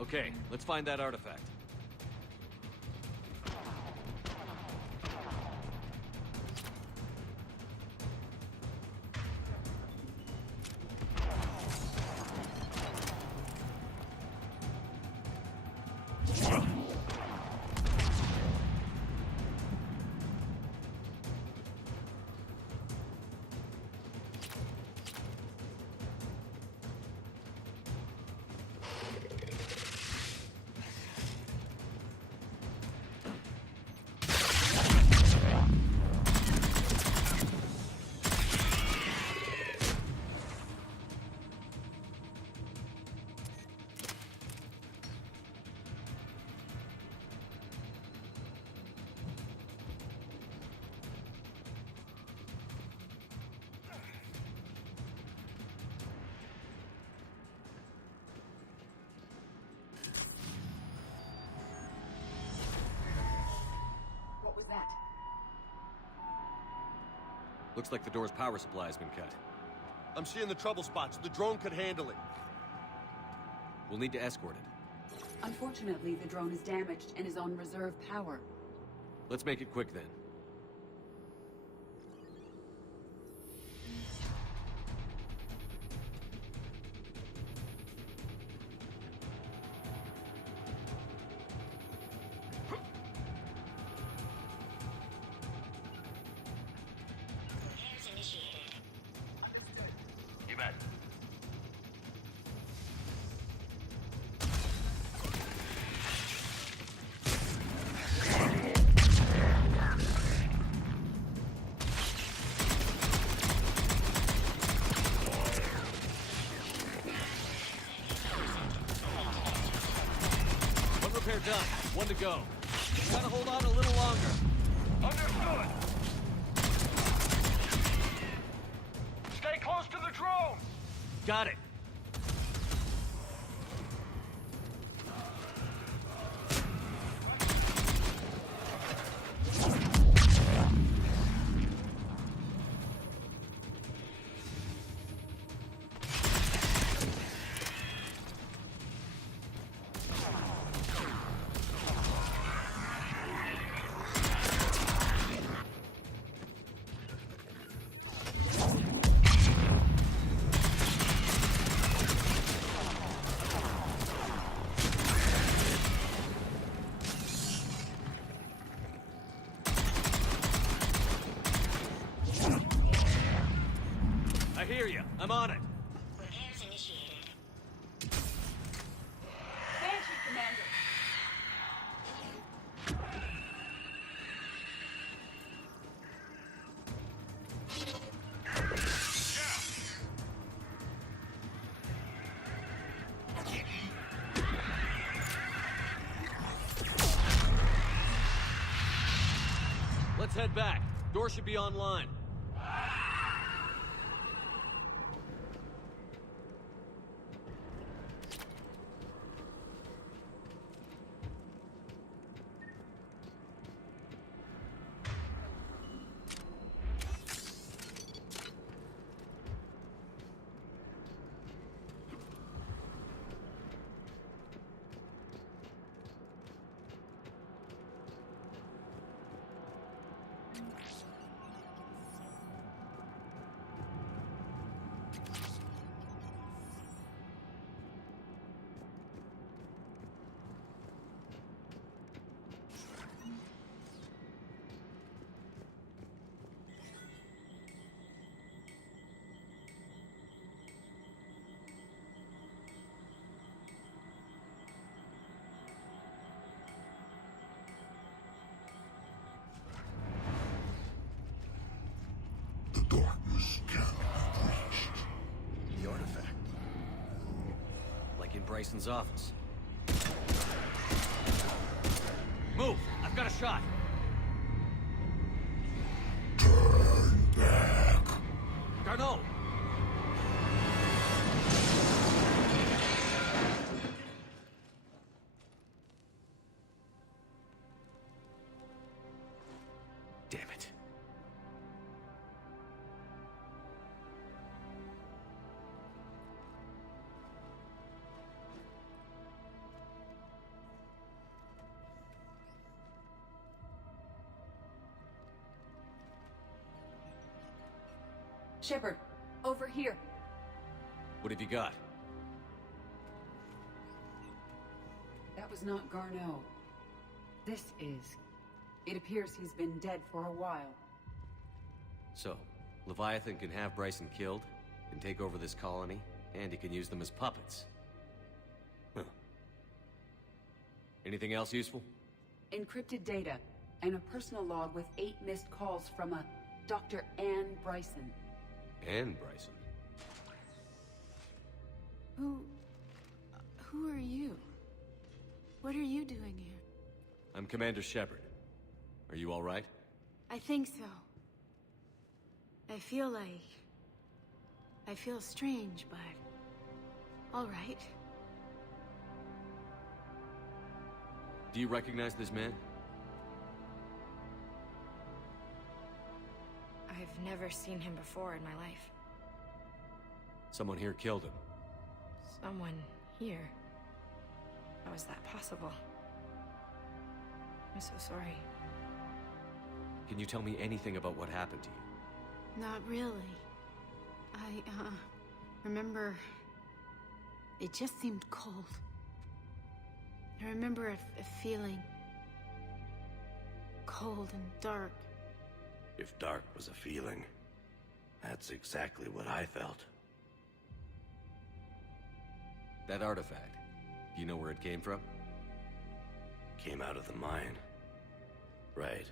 Okay, let's find that artifact. What was that? Looks like the door's power supply has been cut. I'm seeing the trouble spots. The drone could handle it. We'll need to escort it. Unfortunately, the drone is damaged and is on reserve power. Let's make it quick then. You bet. One repair done. One to go. Gotta hold on a little longer. Understood. Stay close to the drone. Got it. I hear you. I'm on it. Repairs initiated. Banshee, Commander! Let's head back. Door should be online. The artifact. Like in Bryson's office. Move! I've got a shot! Turn back. Garneau! Damn it. Shepard, over here. What have you got? That was not Garneau. This is. It appears he's been dead for a while. So, Leviathan can have Bryson killed, can take over this colony, and he can use them as puppets. Huh. Anything else useful? Encrypted data, and a personal log with 8 missed calls from a Dr. Ann Bryson. Ann Bryson? Who are you? What are you doing here? I'm Commander Shepard. Are you all right? I think so. I feel strange, but all right. Do you recognize this man? I've never seen him before in my life. Someone here killed him. Someone here? How is that possible? I'm so sorry. Can you tell me anything about what happened to you? Not really. I remember... It just seemed cold. I remember a feeling... cold and dark. If dark was a feeling, that's exactly what I felt. That artifact, do you know where it came from? Came out of the mine. Right.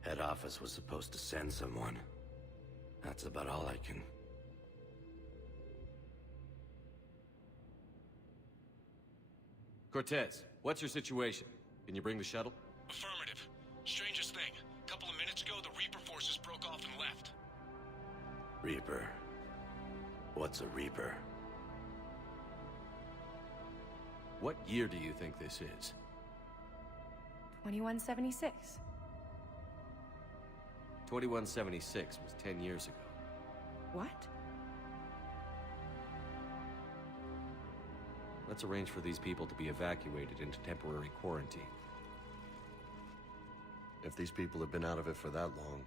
Head office was supposed to send someone. That's about all I can... Cortez, what's your situation? Can you bring the shuttle? Affirmative. Strangest thing. A couple of minutes ago, the Reaper forces broke off and left. Reaper. What's a Reaper? What year do you think this is? 2176. 2176 was 10 years ago. What? Let's arrange for these people to be evacuated into temporary quarantine. If these people have been out of it for that long,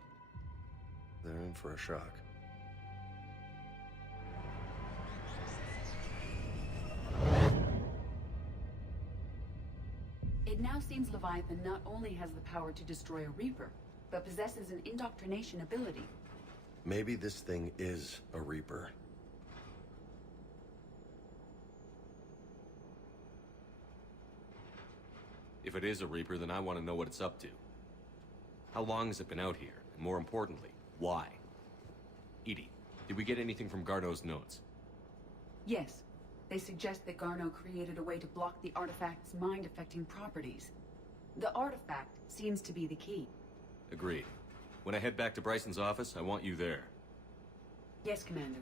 they're in for a shock. It now seems Leviathan not only has the power to destroy a Reaper, but possesses an indoctrination ability. Maybe this thing is a Reaper. If it is a Reaper, then I want to know what it's up to. How long has it been out here? And more importantly, why? Edie, did we get anything from Garneau's notes? Yes. They suggest that Garneau created a way to block the artifact's mind-affecting properties. The artifact seems to be the key. Agreed. When I head back to Bryson's office, I want you there. Yes, Commander.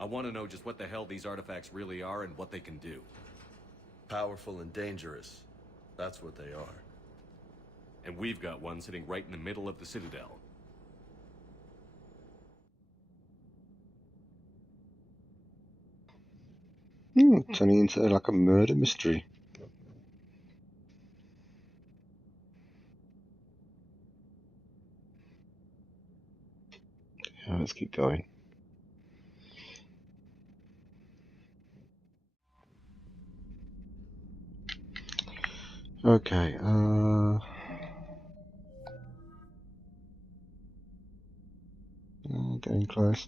I want to know just what the hell these artifacts really are and what they can do. Powerful and dangerous. That's what they are. And we've got one sitting right in the middle of the Citadel. Turning into like a murder mystery. Yeah, let's keep going. Okay, getting close.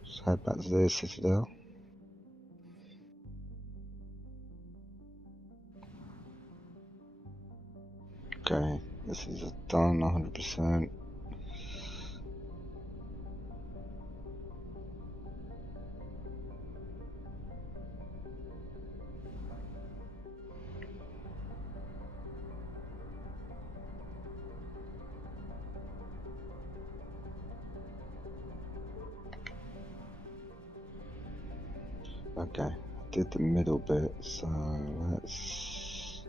Let's head back to the Citadel. Okay, this is done 100%. Okay, did the middle bit, so let's...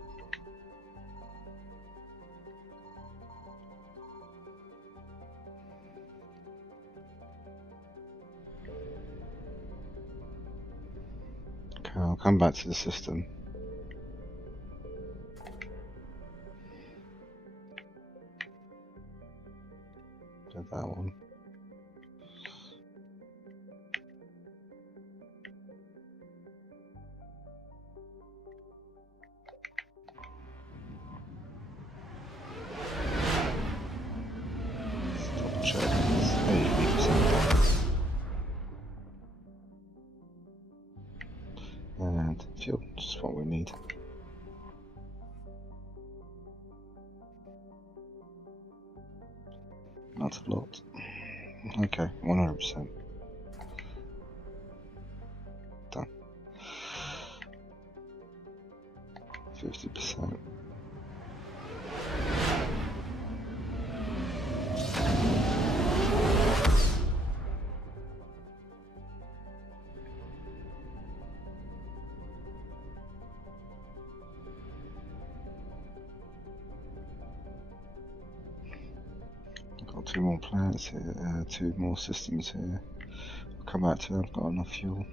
Okay, I'll come back to the system. Did that one. Double check. It's 83% done. And fuel, just what we need. Not a lot. Okay, 100%. Done. 50%. Got 2 more planets here, 2 more systems here. I'll come back to it, I've got enough fuel.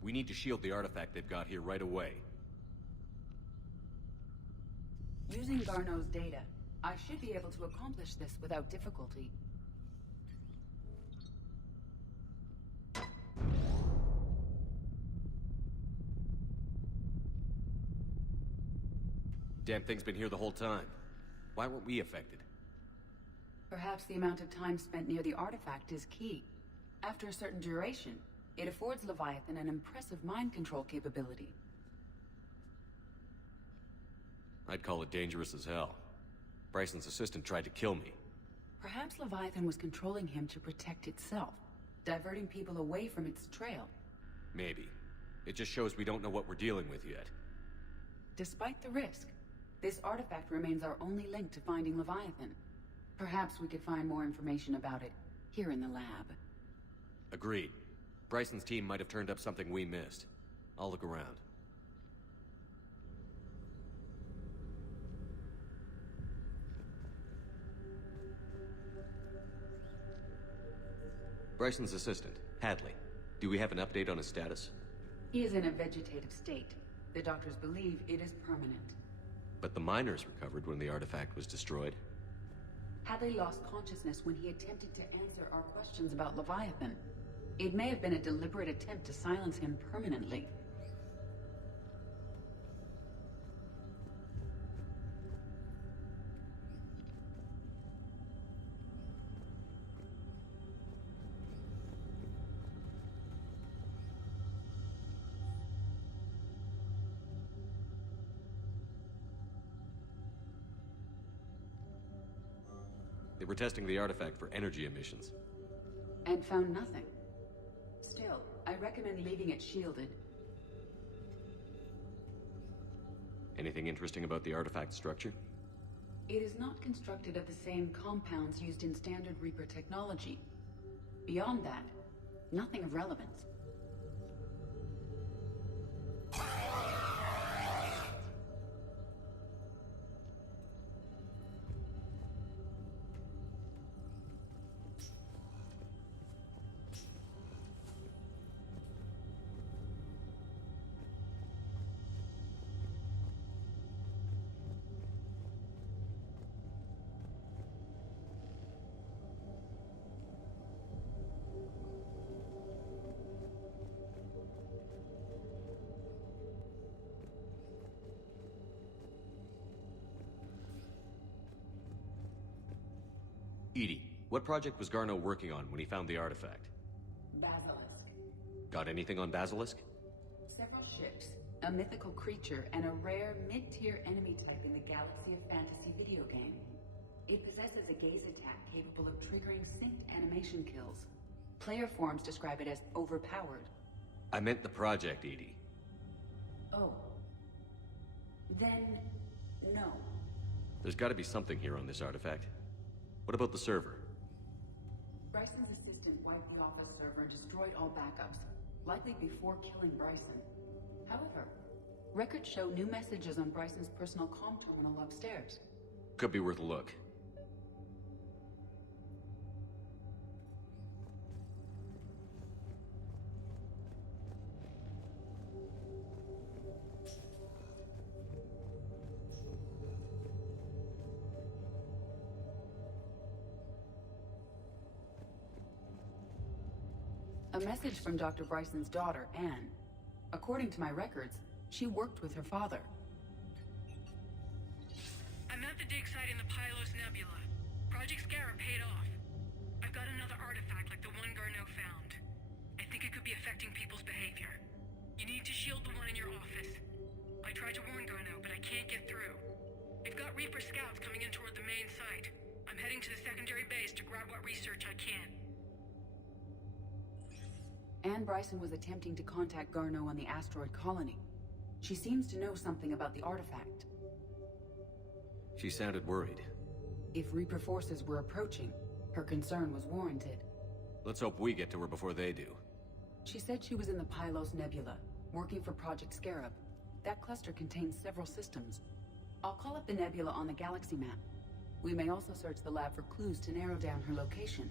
We need to shield the artifact they've got here right away. Using Garneau's data, I should be able to accomplish this without difficulty. Damn thing's been here the whole time. Why weren't we affected? Perhaps the amount of time spent near the artifact is key. After a certain duration, it affords Leviathan an impressive mind control capability. I'd call it dangerous as hell. Bryson's assistant tried to kill me. Perhaps Leviathan was controlling him to protect itself, diverting people away from its trail. Maybe. It just shows we don't know what we're dealing with yet. Despite the risk, this artifact remains our only link to finding Leviathan. Perhaps we could find more information about it here in the lab. Agreed. Bryson's team might have turned up something we missed. I'll look around. Bryson's assistant, Hadley. Do we have an update on his status? He is in a vegetative state. The doctors believe it is permanent. But the miners recovered when the artifact was destroyed. Hadley lost consciousness when he attempted to answer our questions about Leviathan. It may have been a deliberate attempt to silence him permanently. They were testing the artifact for energy emissions. And found nothing. Still, I recommend leaving it shielded. Anything interesting about the artifact structure? It is not constructed of the same compounds used in standard Reaper technology. Beyond that, nothing of relevance. EDI, what project was Garneau working on when he found the artifact? Basilisk. Got anything on Basilisk? Several ships, a mythical creature, and a rare mid-tier enemy type in the Galaxy of Fantasy video game. It possesses a gaze attack capable of triggering synced animation kills. Player forums describe it as overpowered. I meant the project, EDI. Oh. Then, no. There's gotta be something here on this artifact. What about the server? Bryson's assistant wiped the office server and destroyed all backups, likely before killing Bryson. However, records show new messages on Bryson's personal comm terminal upstairs. Could be worth a look. A message from Dr. Bryson's daughter, Anne. According to my records, she worked with her father. I'm at the dig site in the Pylos Nebula. Project Scarab paid off. I've got another artifact like the one Garneau found. I think it could be affecting people's behavior. You need to shield the one in your office. I tried to warn Garneau, but I can't get through. We've got Reaper scouts coming in toward the main site. I'm heading to the secondary base to grab what research I can. Anne Bryson was attempting to contact Garneau on the asteroid colony. She seems to know something about the artifact. She sounded worried. If Reaper forces were approaching, her concern was warranted. Let's hope we get to her before they do. She said she was in the Pylos Nebula, working for Project Scarab. That cluster contains several systems. I'll call up the nebula on the galaxy map. We may also search the lab for clues to narrow down her location.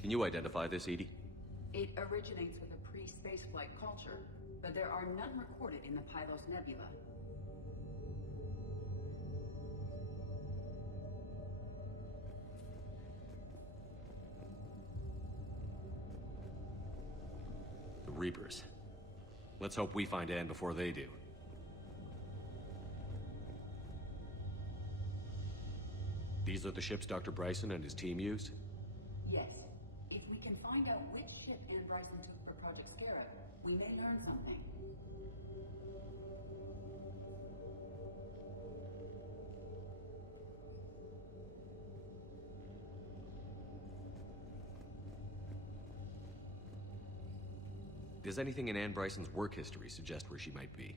Can you identify this, EDI? It originates with a pre-spaceflight culture, but there are none recorded in the Pylos Nebula. The Reapers. Let's hope we find Anne before they do. These are the ships Dr. Bryson and his team used? Yes. If we can find out which ship Anne Bryson took for Project Scarab, we may learn something. Does anything in Anne Bryson's work history suggest where she might be?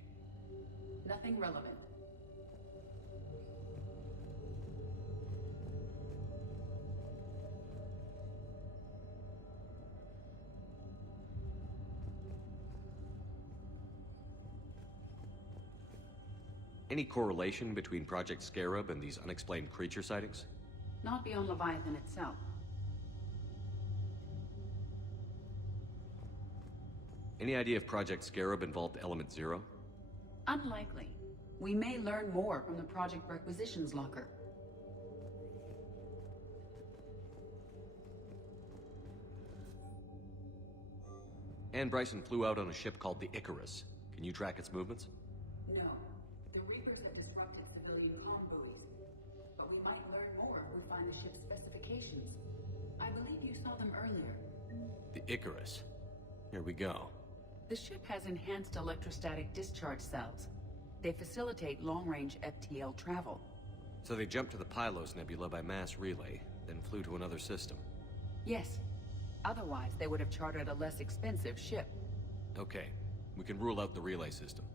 Nothing relevant. Any correlation between Project Scarab and these unexplained creature sightings? Not beyond Leviathan itself. Any idea if Project Scarab involved Element Zero? Unlikely. We may learn more from the Project Requisitions Locker. Anne Bryson flew out on a ship called the Icarus. Can you track its movements? No. The Reapers had disrupted civilian comm buoys. But we might learn more if we find the ship's specifications. I believe you saw them earlier. The Icarus. Here we go. The ship has enhanced electrostatic discharge cells. They facilitate long-range FTL travel. So they jumped to the Pylos Nebula by mass relay, then flew to another system. Yes. Otherwise, they would have chartered a less expensive ship. Okay. We can rule out the relay system.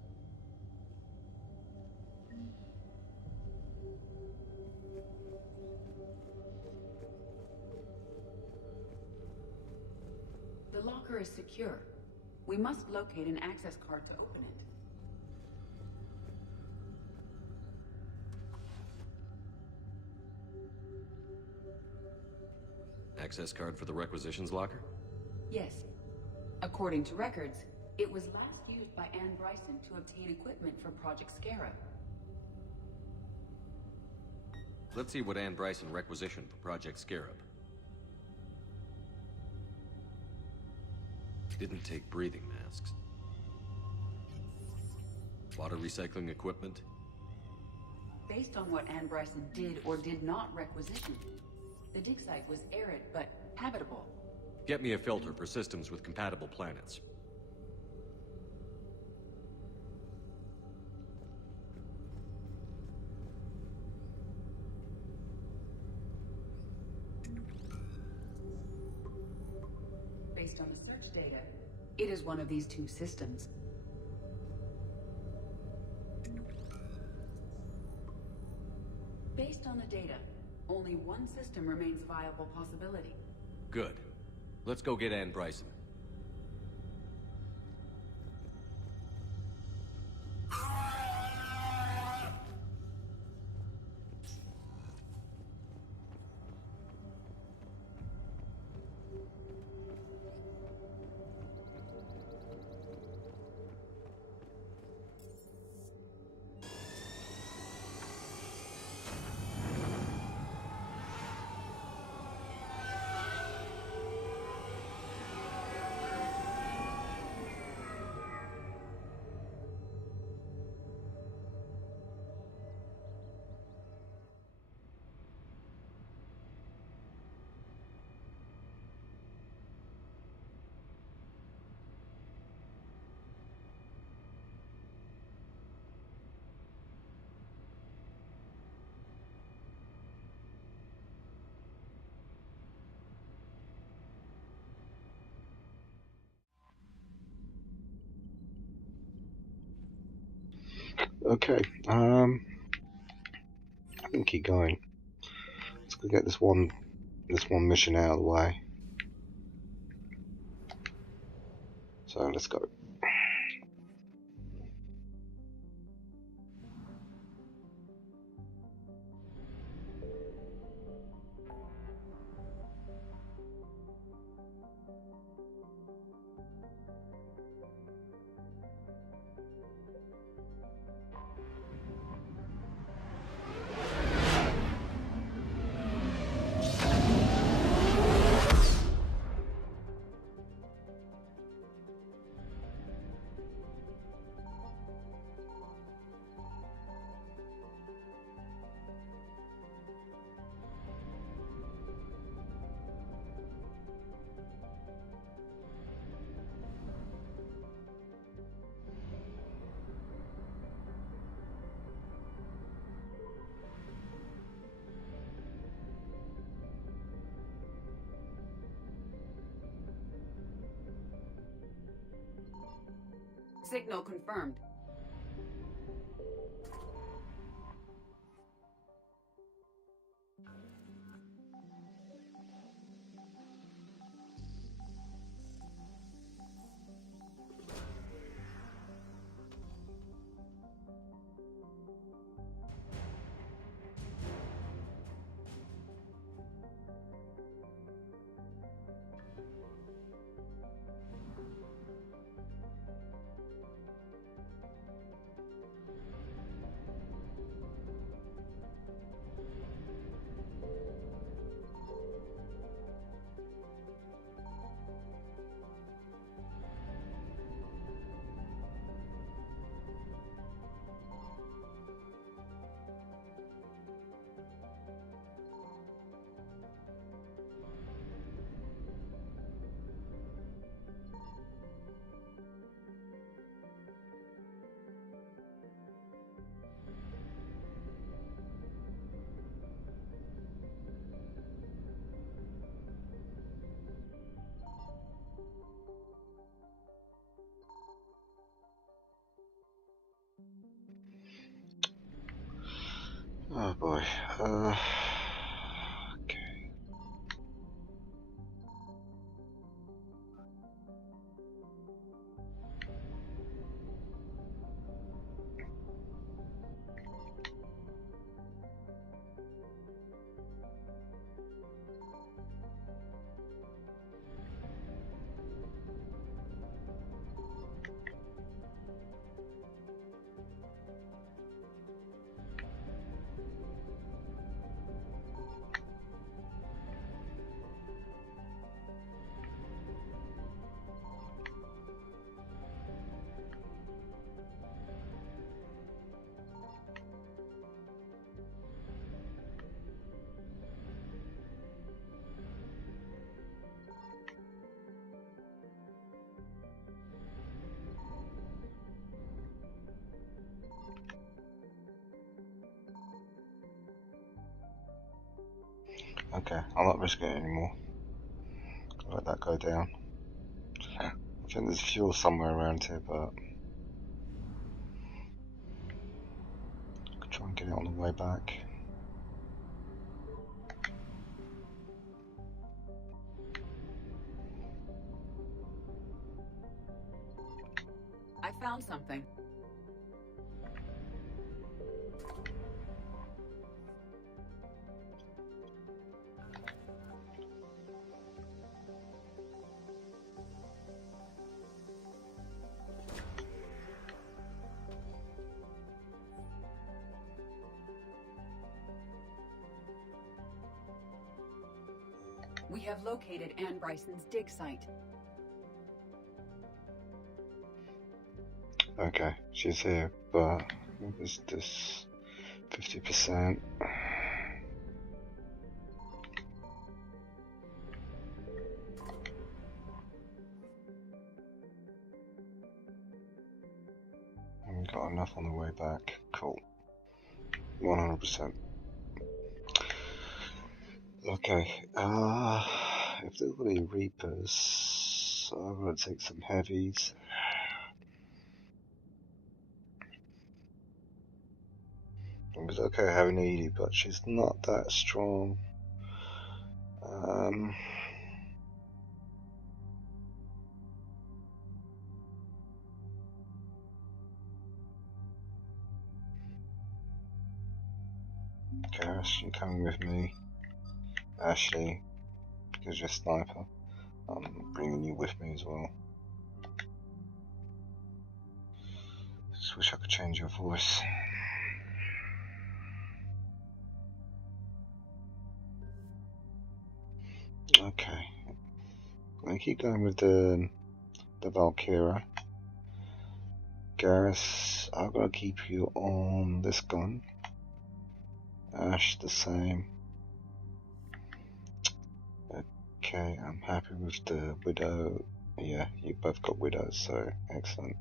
The locker is secure. We must locate an access card to open it. Access card for the requisitions locker? Yes. According to records, It was last used by Anne Bryson to obtain equipment for Project Scarab. Let's see what Anne Bryson requisitioned for Project Scarab. Didn't take breathing masks. Water recycling equipment. Based on what Anne Bryson did or did not requisition, the dig site was arid but habitable. Get me a filter for systems with compatible planets. Based on the search data, it is one of these two systems. Based on the data, only one system remains a viable possibility. Good. Let's go get Anne Bryson. Okay, I can keep going. Let's go get this one mission out of the way. So let's go. Signal confirmed. Oh boy. Okay. Okay, I'll not risk it anymore. Let that go down. I think there's fuel somewhere around here, but I could try and get it on the way back. I found something. We have located Anne Bryson's dig site. Okay, she's here, but what is this? 50%. And we got enough on the way back. Cool. 100%. Okay, if there's any Reapers, I'm gonna take some heavies. It was okay having Edie, but she's not that strong. Garrus, you're coming with me. Ashley, because you're a sniper, I'm bringing you with me as well. Just wish I could change your voice. Okay. I'm gonna keep going with the Valkyra. Garrus, I'm gonna keep you on this gun. Ash, the same. Okay, I'm happy with the Widow. Yeah, you both got Widows, so excellent.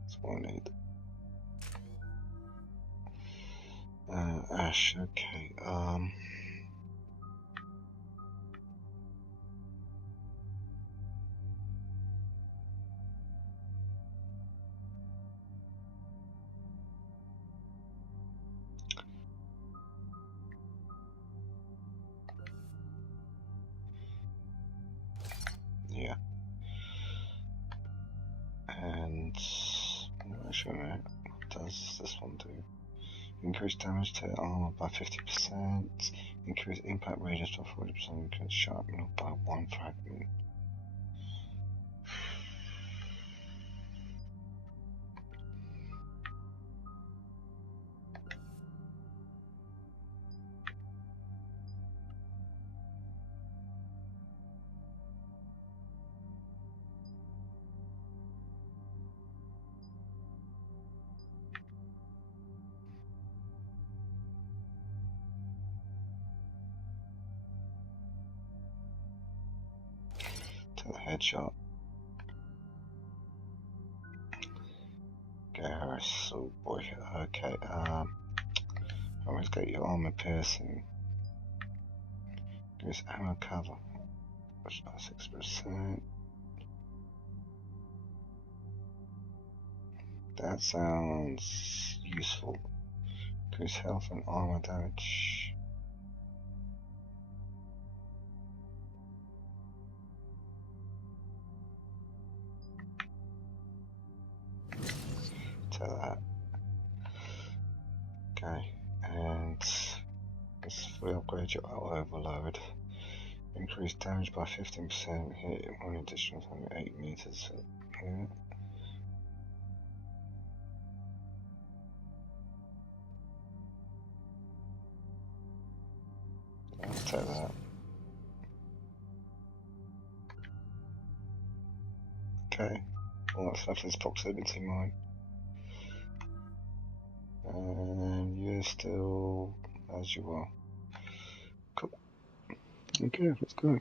That's what I need. Ash, okay, yeah. And actually, what does this one do? Increase damage to armor by 50%, increase impact radius by 40%, increase sharpness by 1 fragment. To the headshot. Garrus, oh boy, okay, always get your armor piercing. Increase ammo cover, which by 6%. That sounds useful. Increase health and armor damage. To that. Okay, and let's fully upgrade your auto overload. Increase damage by 15%, hit one additional from 8 meters. Yeah. I'll take that. Okay, all that's left is proximity mine. And you're still as you are. Cool. Okay, let's go.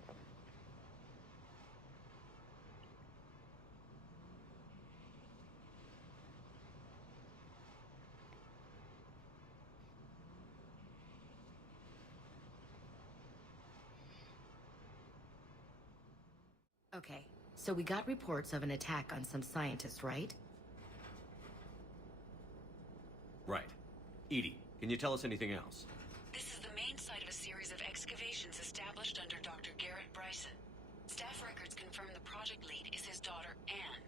Okay, so we got reports of an attack on some scientists, right? Right. Edie, can you tell us anything else? This is the main site of a series of excavations established under Dr. Garrett Bryson. Staff records confirm the project lead is his daughter, Anne.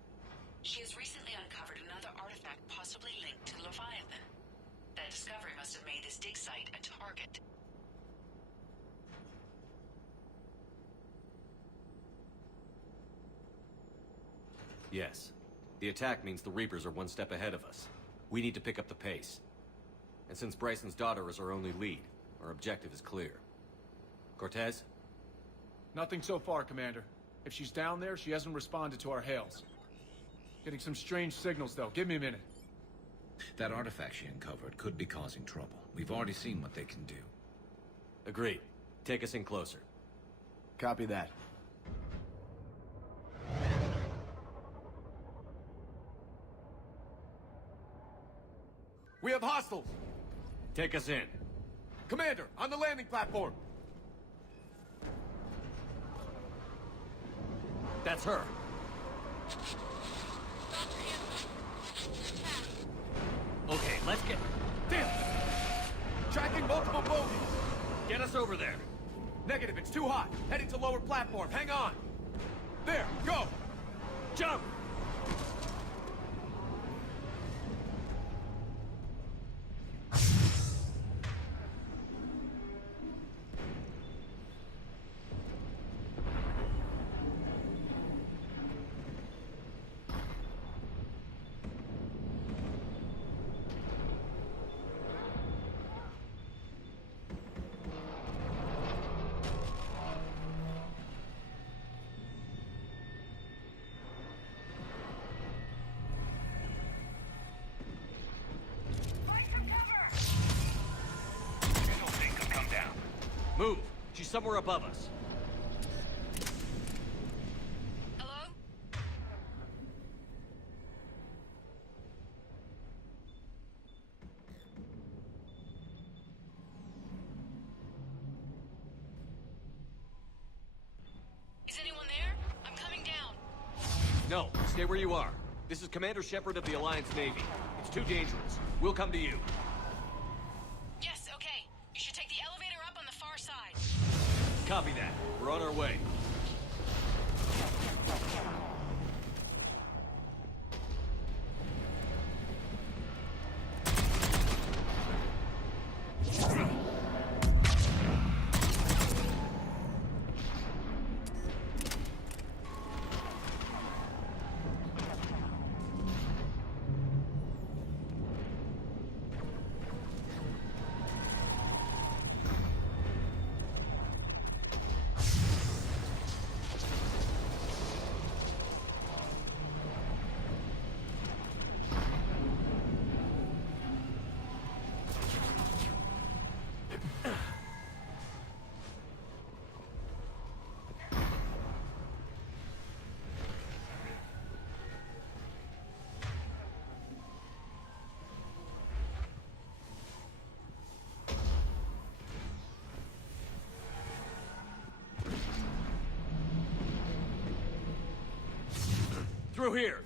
She has recently uncovered another artifact possibly linked to Leviathan. That discovery must have made this dig site a target. Yes. The attack means the Reapers are one step ahead of us. We need to pick up the pace. And since Bryson's daughter is our only lead, our objective is clear. Cortez? Nothing so far, Commander. If she's down there, she hasn't responded to our hails. Getting some strange signals, though. Give me a minute. That artifact she uncovered could be causing trouble. We've already seen what they can do. Agreed. Take us in closer. Copy that. We have hostiles! Take us in. Commander, on the landing platform! That's her. Okay, let's get... Damn! Tracking multiple bogies! Get us over there. Negative, it's too hot. Heading to lower platform, hang on! There, go! Jump! Move! She's somewhere above us. Hello? Is anyone there? I'm coming down. No, stay where you are. This is Commander Shepard of the Alliance Navy. It's too dangerous. We'll come to you. Yes, okay. You should take the elevator up on the far side. Copy that. We're on our way. Through here.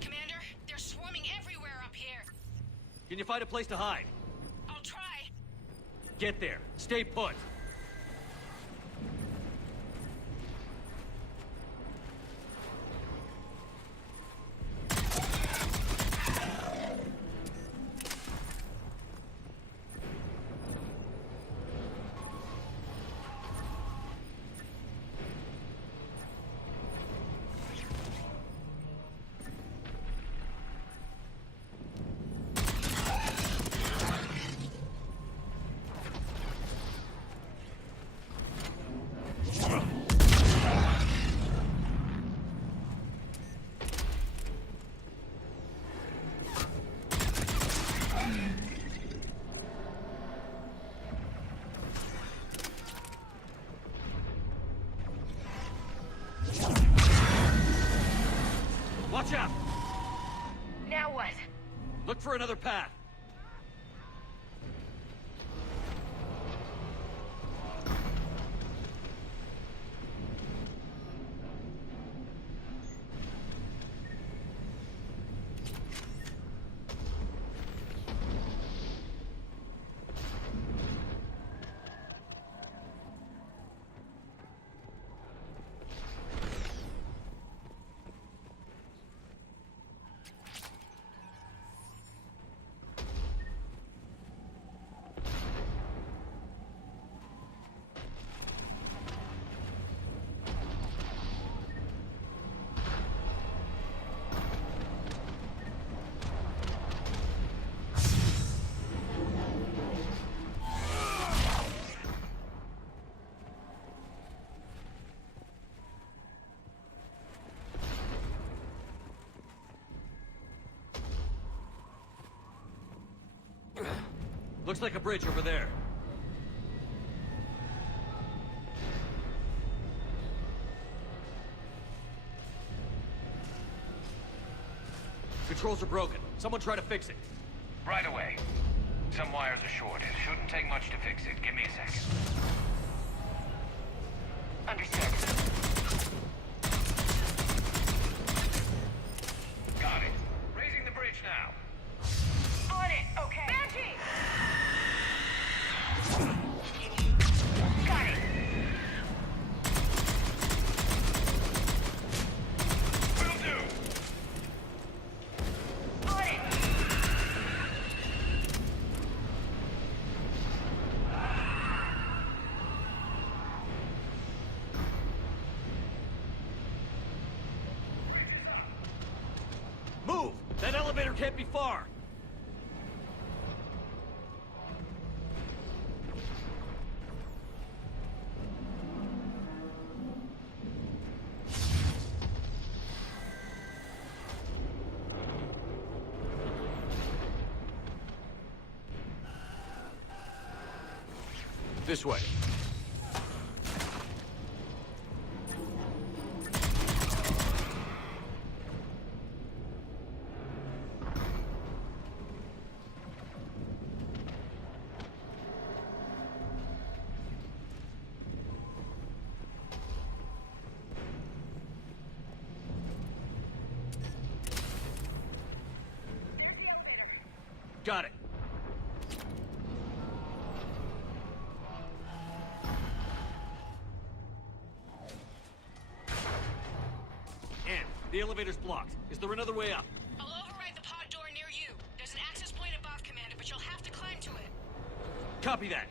Commander, they're swarming everywhere up here. Can you find a place to hide? I'll try. Get there. Stay put. Watch out! Now what? Look for another path. Looks like a bridge over there. Controls are broken. Someone try to fix it. Right away. Some wires are short. It shouldn't take much to fix it. Give me a second. Understood. Got it. Raising the bridge now. On it, okay. Banshee! Got it. Will do. On it. Move! That elevator can't be far! This way. Got it. And the elevator's blocked. Is there another way up? I'll override the pod door near you. There's an access point above, Commander, but you'll have to climb to it. Copy that.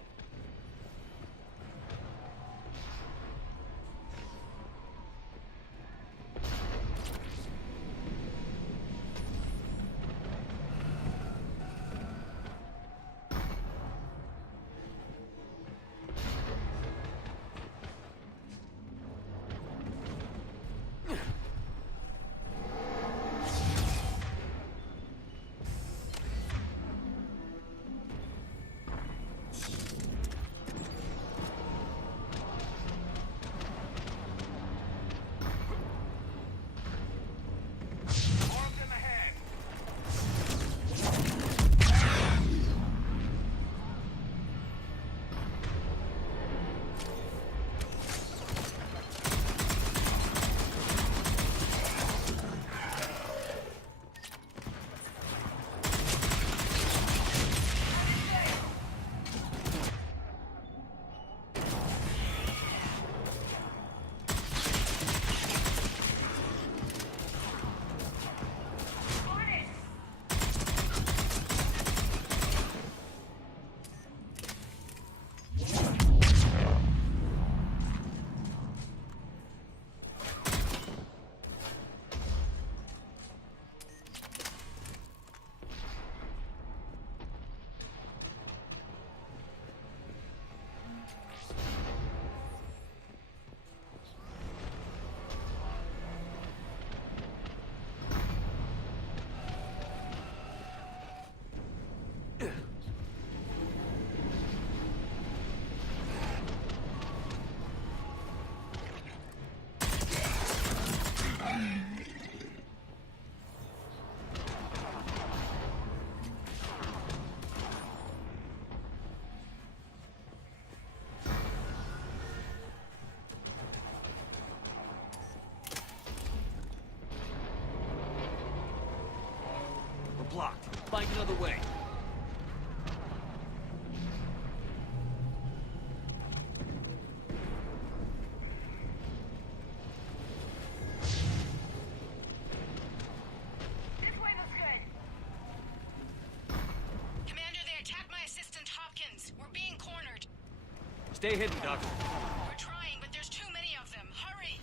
blocked. Find another way. This way looks good. Commander, they attacked my assistant Hopkins. We're being cornered. Stay hidden, Doctor. We're trying, but there's too many of them. Hurry!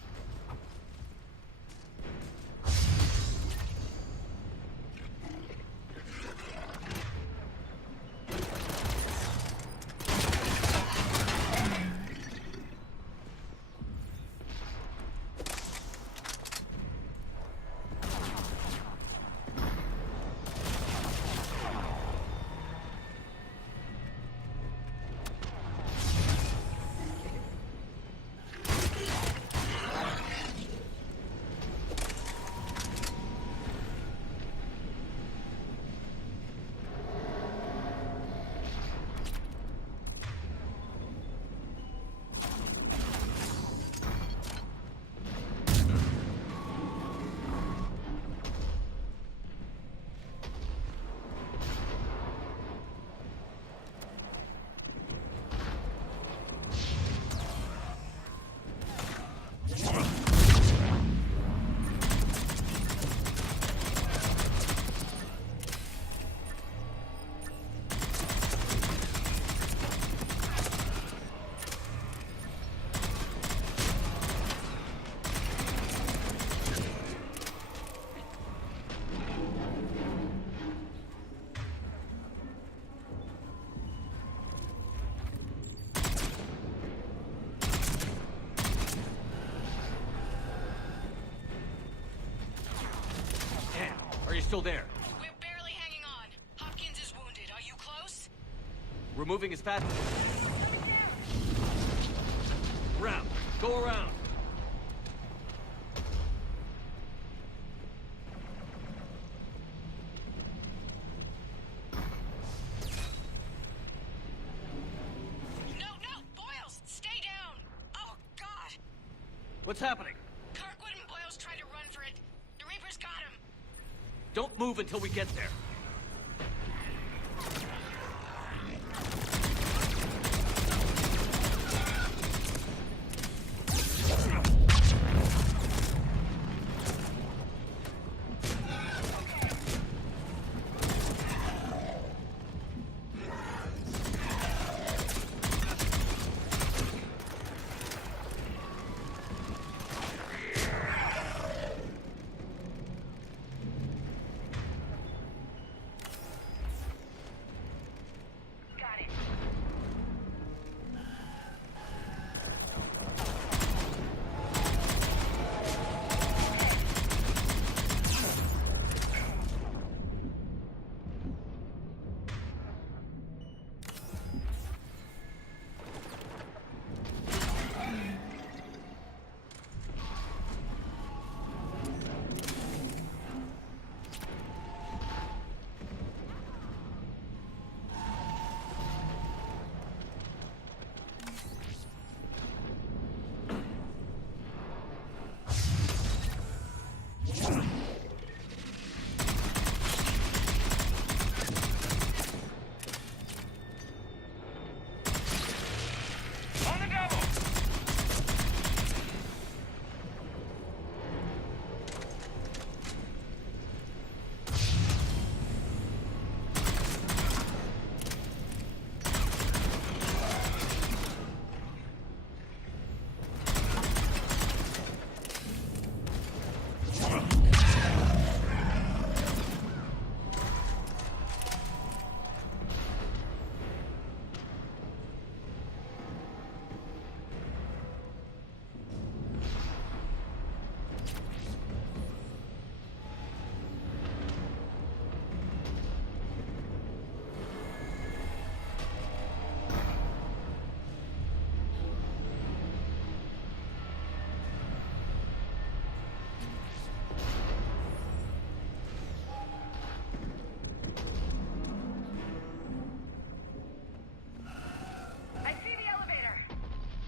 Are you still there? We're barely hanging on. Hopkins is wounded. Are you close? We're moving as fast as... Round. Go around. No! Boyles! Stay down! Oh, God! What's happening? Kirkwood and Boyles tried to run for it. The Reapers got him. Don't move until we get there.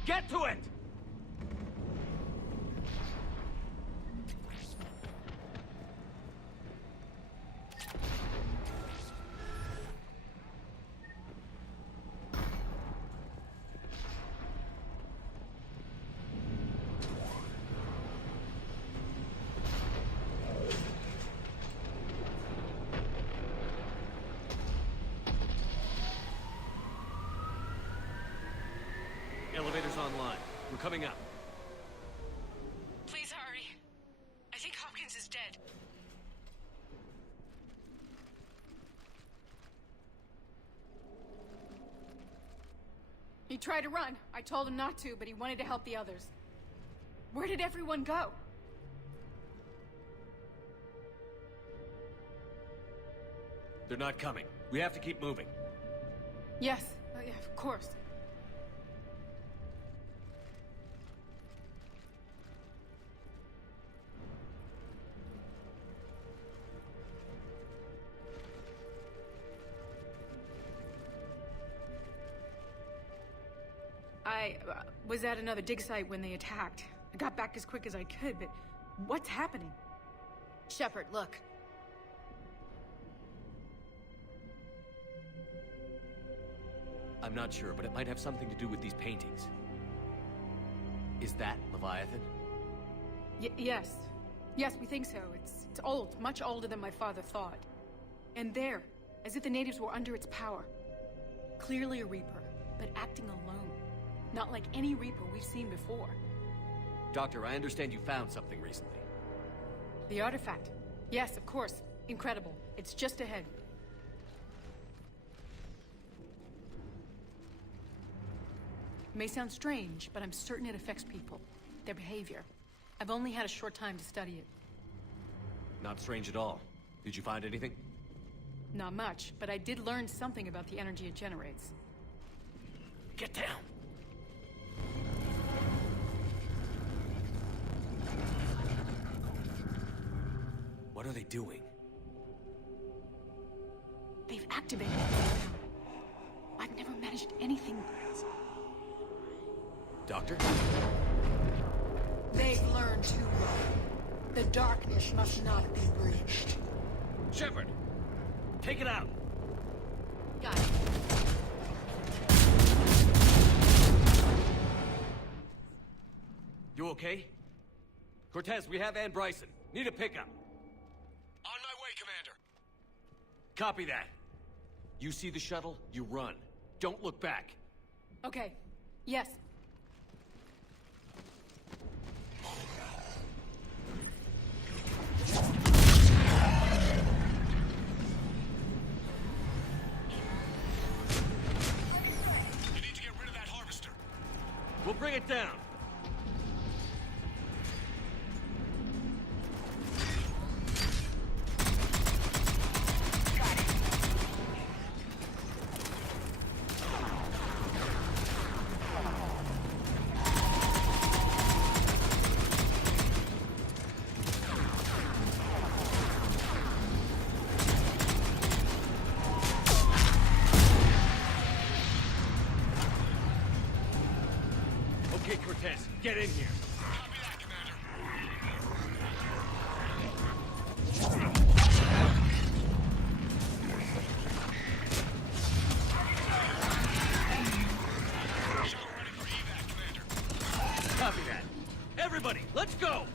Get to it! coming up. Please hurry. I think Hopkins is dead. He tried to run. I told him not to, but he wanted to help the others. Where did everyone go? They're not coming. We have to keep moving. Yes, yeah, of course. I was at another dig site when they attacked. I got back as quick as I could, but what's happening? Shepard, look. I'm not sure, but it might have something to do with these paintings. Is that Leviathan? Yes. Yes, we think so. It's old, much older than my father thought. And there, as if the natives were under its power. Clearly a Reaper, but acting alone. Not like any Reaper we've seen before. Doctor, I understand you found something recently. The artifact. Yes, of course. Incredible. It's just ahead. May sound strange, but I'm certain it affects people. Their behavior. I've only had a short time to study it. Not strange at all. Did you find anything? Not much, but I did learn something about the energy it generates. Get down! What are they doing? They've activated it. I've never managed anything. Doctor? They've learned too well. The darkness must not be breached. Shepard! Take it out! Got it. You okay? Cortez, we have Ann Bryson. Need a pickup. On my way, Commander. Copy that. You see the shuttle, you run. Don't look back. Okay. Yes. You need to get rid of that harvester. We'll bring it down. Okay, Cortez, get in here. Copy that, Commander. Shuttle ready for evac, Commander. Copy that. Everybody, let's go!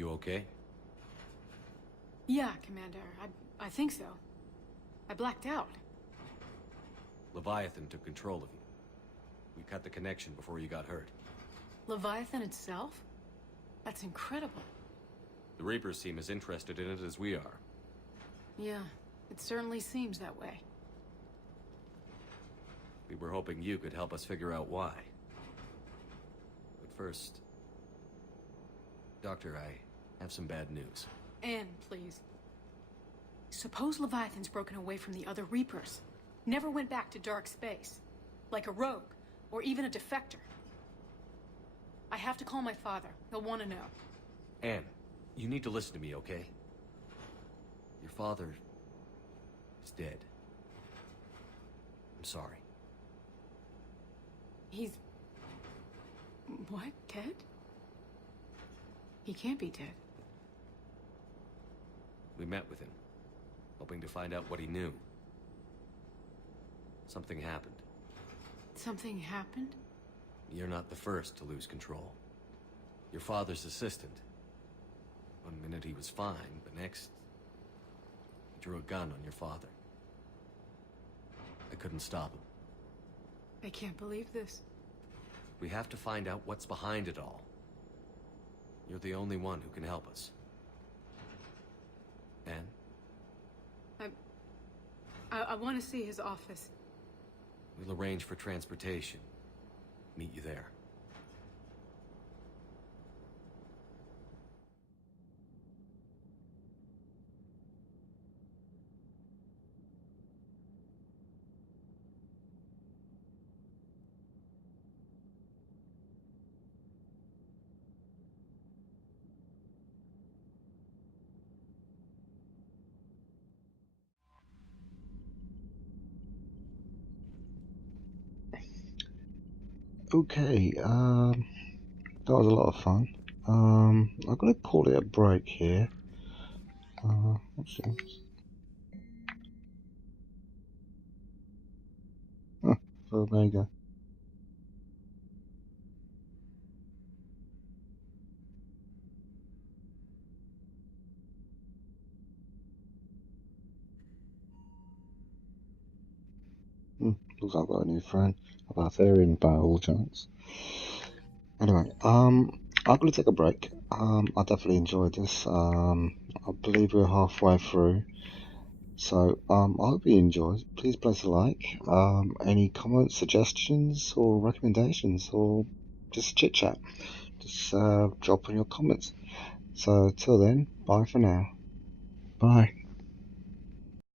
You okay? Yeah, Commander. I think so. I blacked out. Leviathan took control of you. We cut the connection before you got hurt. Leviathan itself? That's incredible. The Reapers seem as interested in it as we are. Yeah, it certainly seems that way. We were hoping you could help us figure out why. But first... Doctor, I have some bad news. Anne, please. Suppose Leviathan's broken away from the other Reapers. Never went back to dark space. Like a rogue, or even a defector. I have to call my father. He'll want to know. Anne, you need to listen to me, okay? Your father... is dead. I'm sorry. He's... what? Dead? He can't be dead. We met with him, hoping to find out what he knew. Something happened. Something happened? You're not the first to lose control. Your father's assistant. One minute he was fine, but next... he drew a gun on your father. I couldn't stop him. I can't believe this. We have to find out what's behind it all. You're the only one who can help us. Anne? I want to see his office. We'll arrange for transportation. Meet you there. Okay, that was a lot of fun. I'm going to call it a break here. What's this? Huh, so there you go. Looks like I've got a new friend. A Barbarian by all chance. Anyway, I'm going to take a break. I definitely enjoyed this. I believe we're halfway through. So, I hope you enjoyed. Please place a like. Any comments, suggestions, or recommendations, or just chit chat, just drop in your comments. So, till then, bye for now. Bye.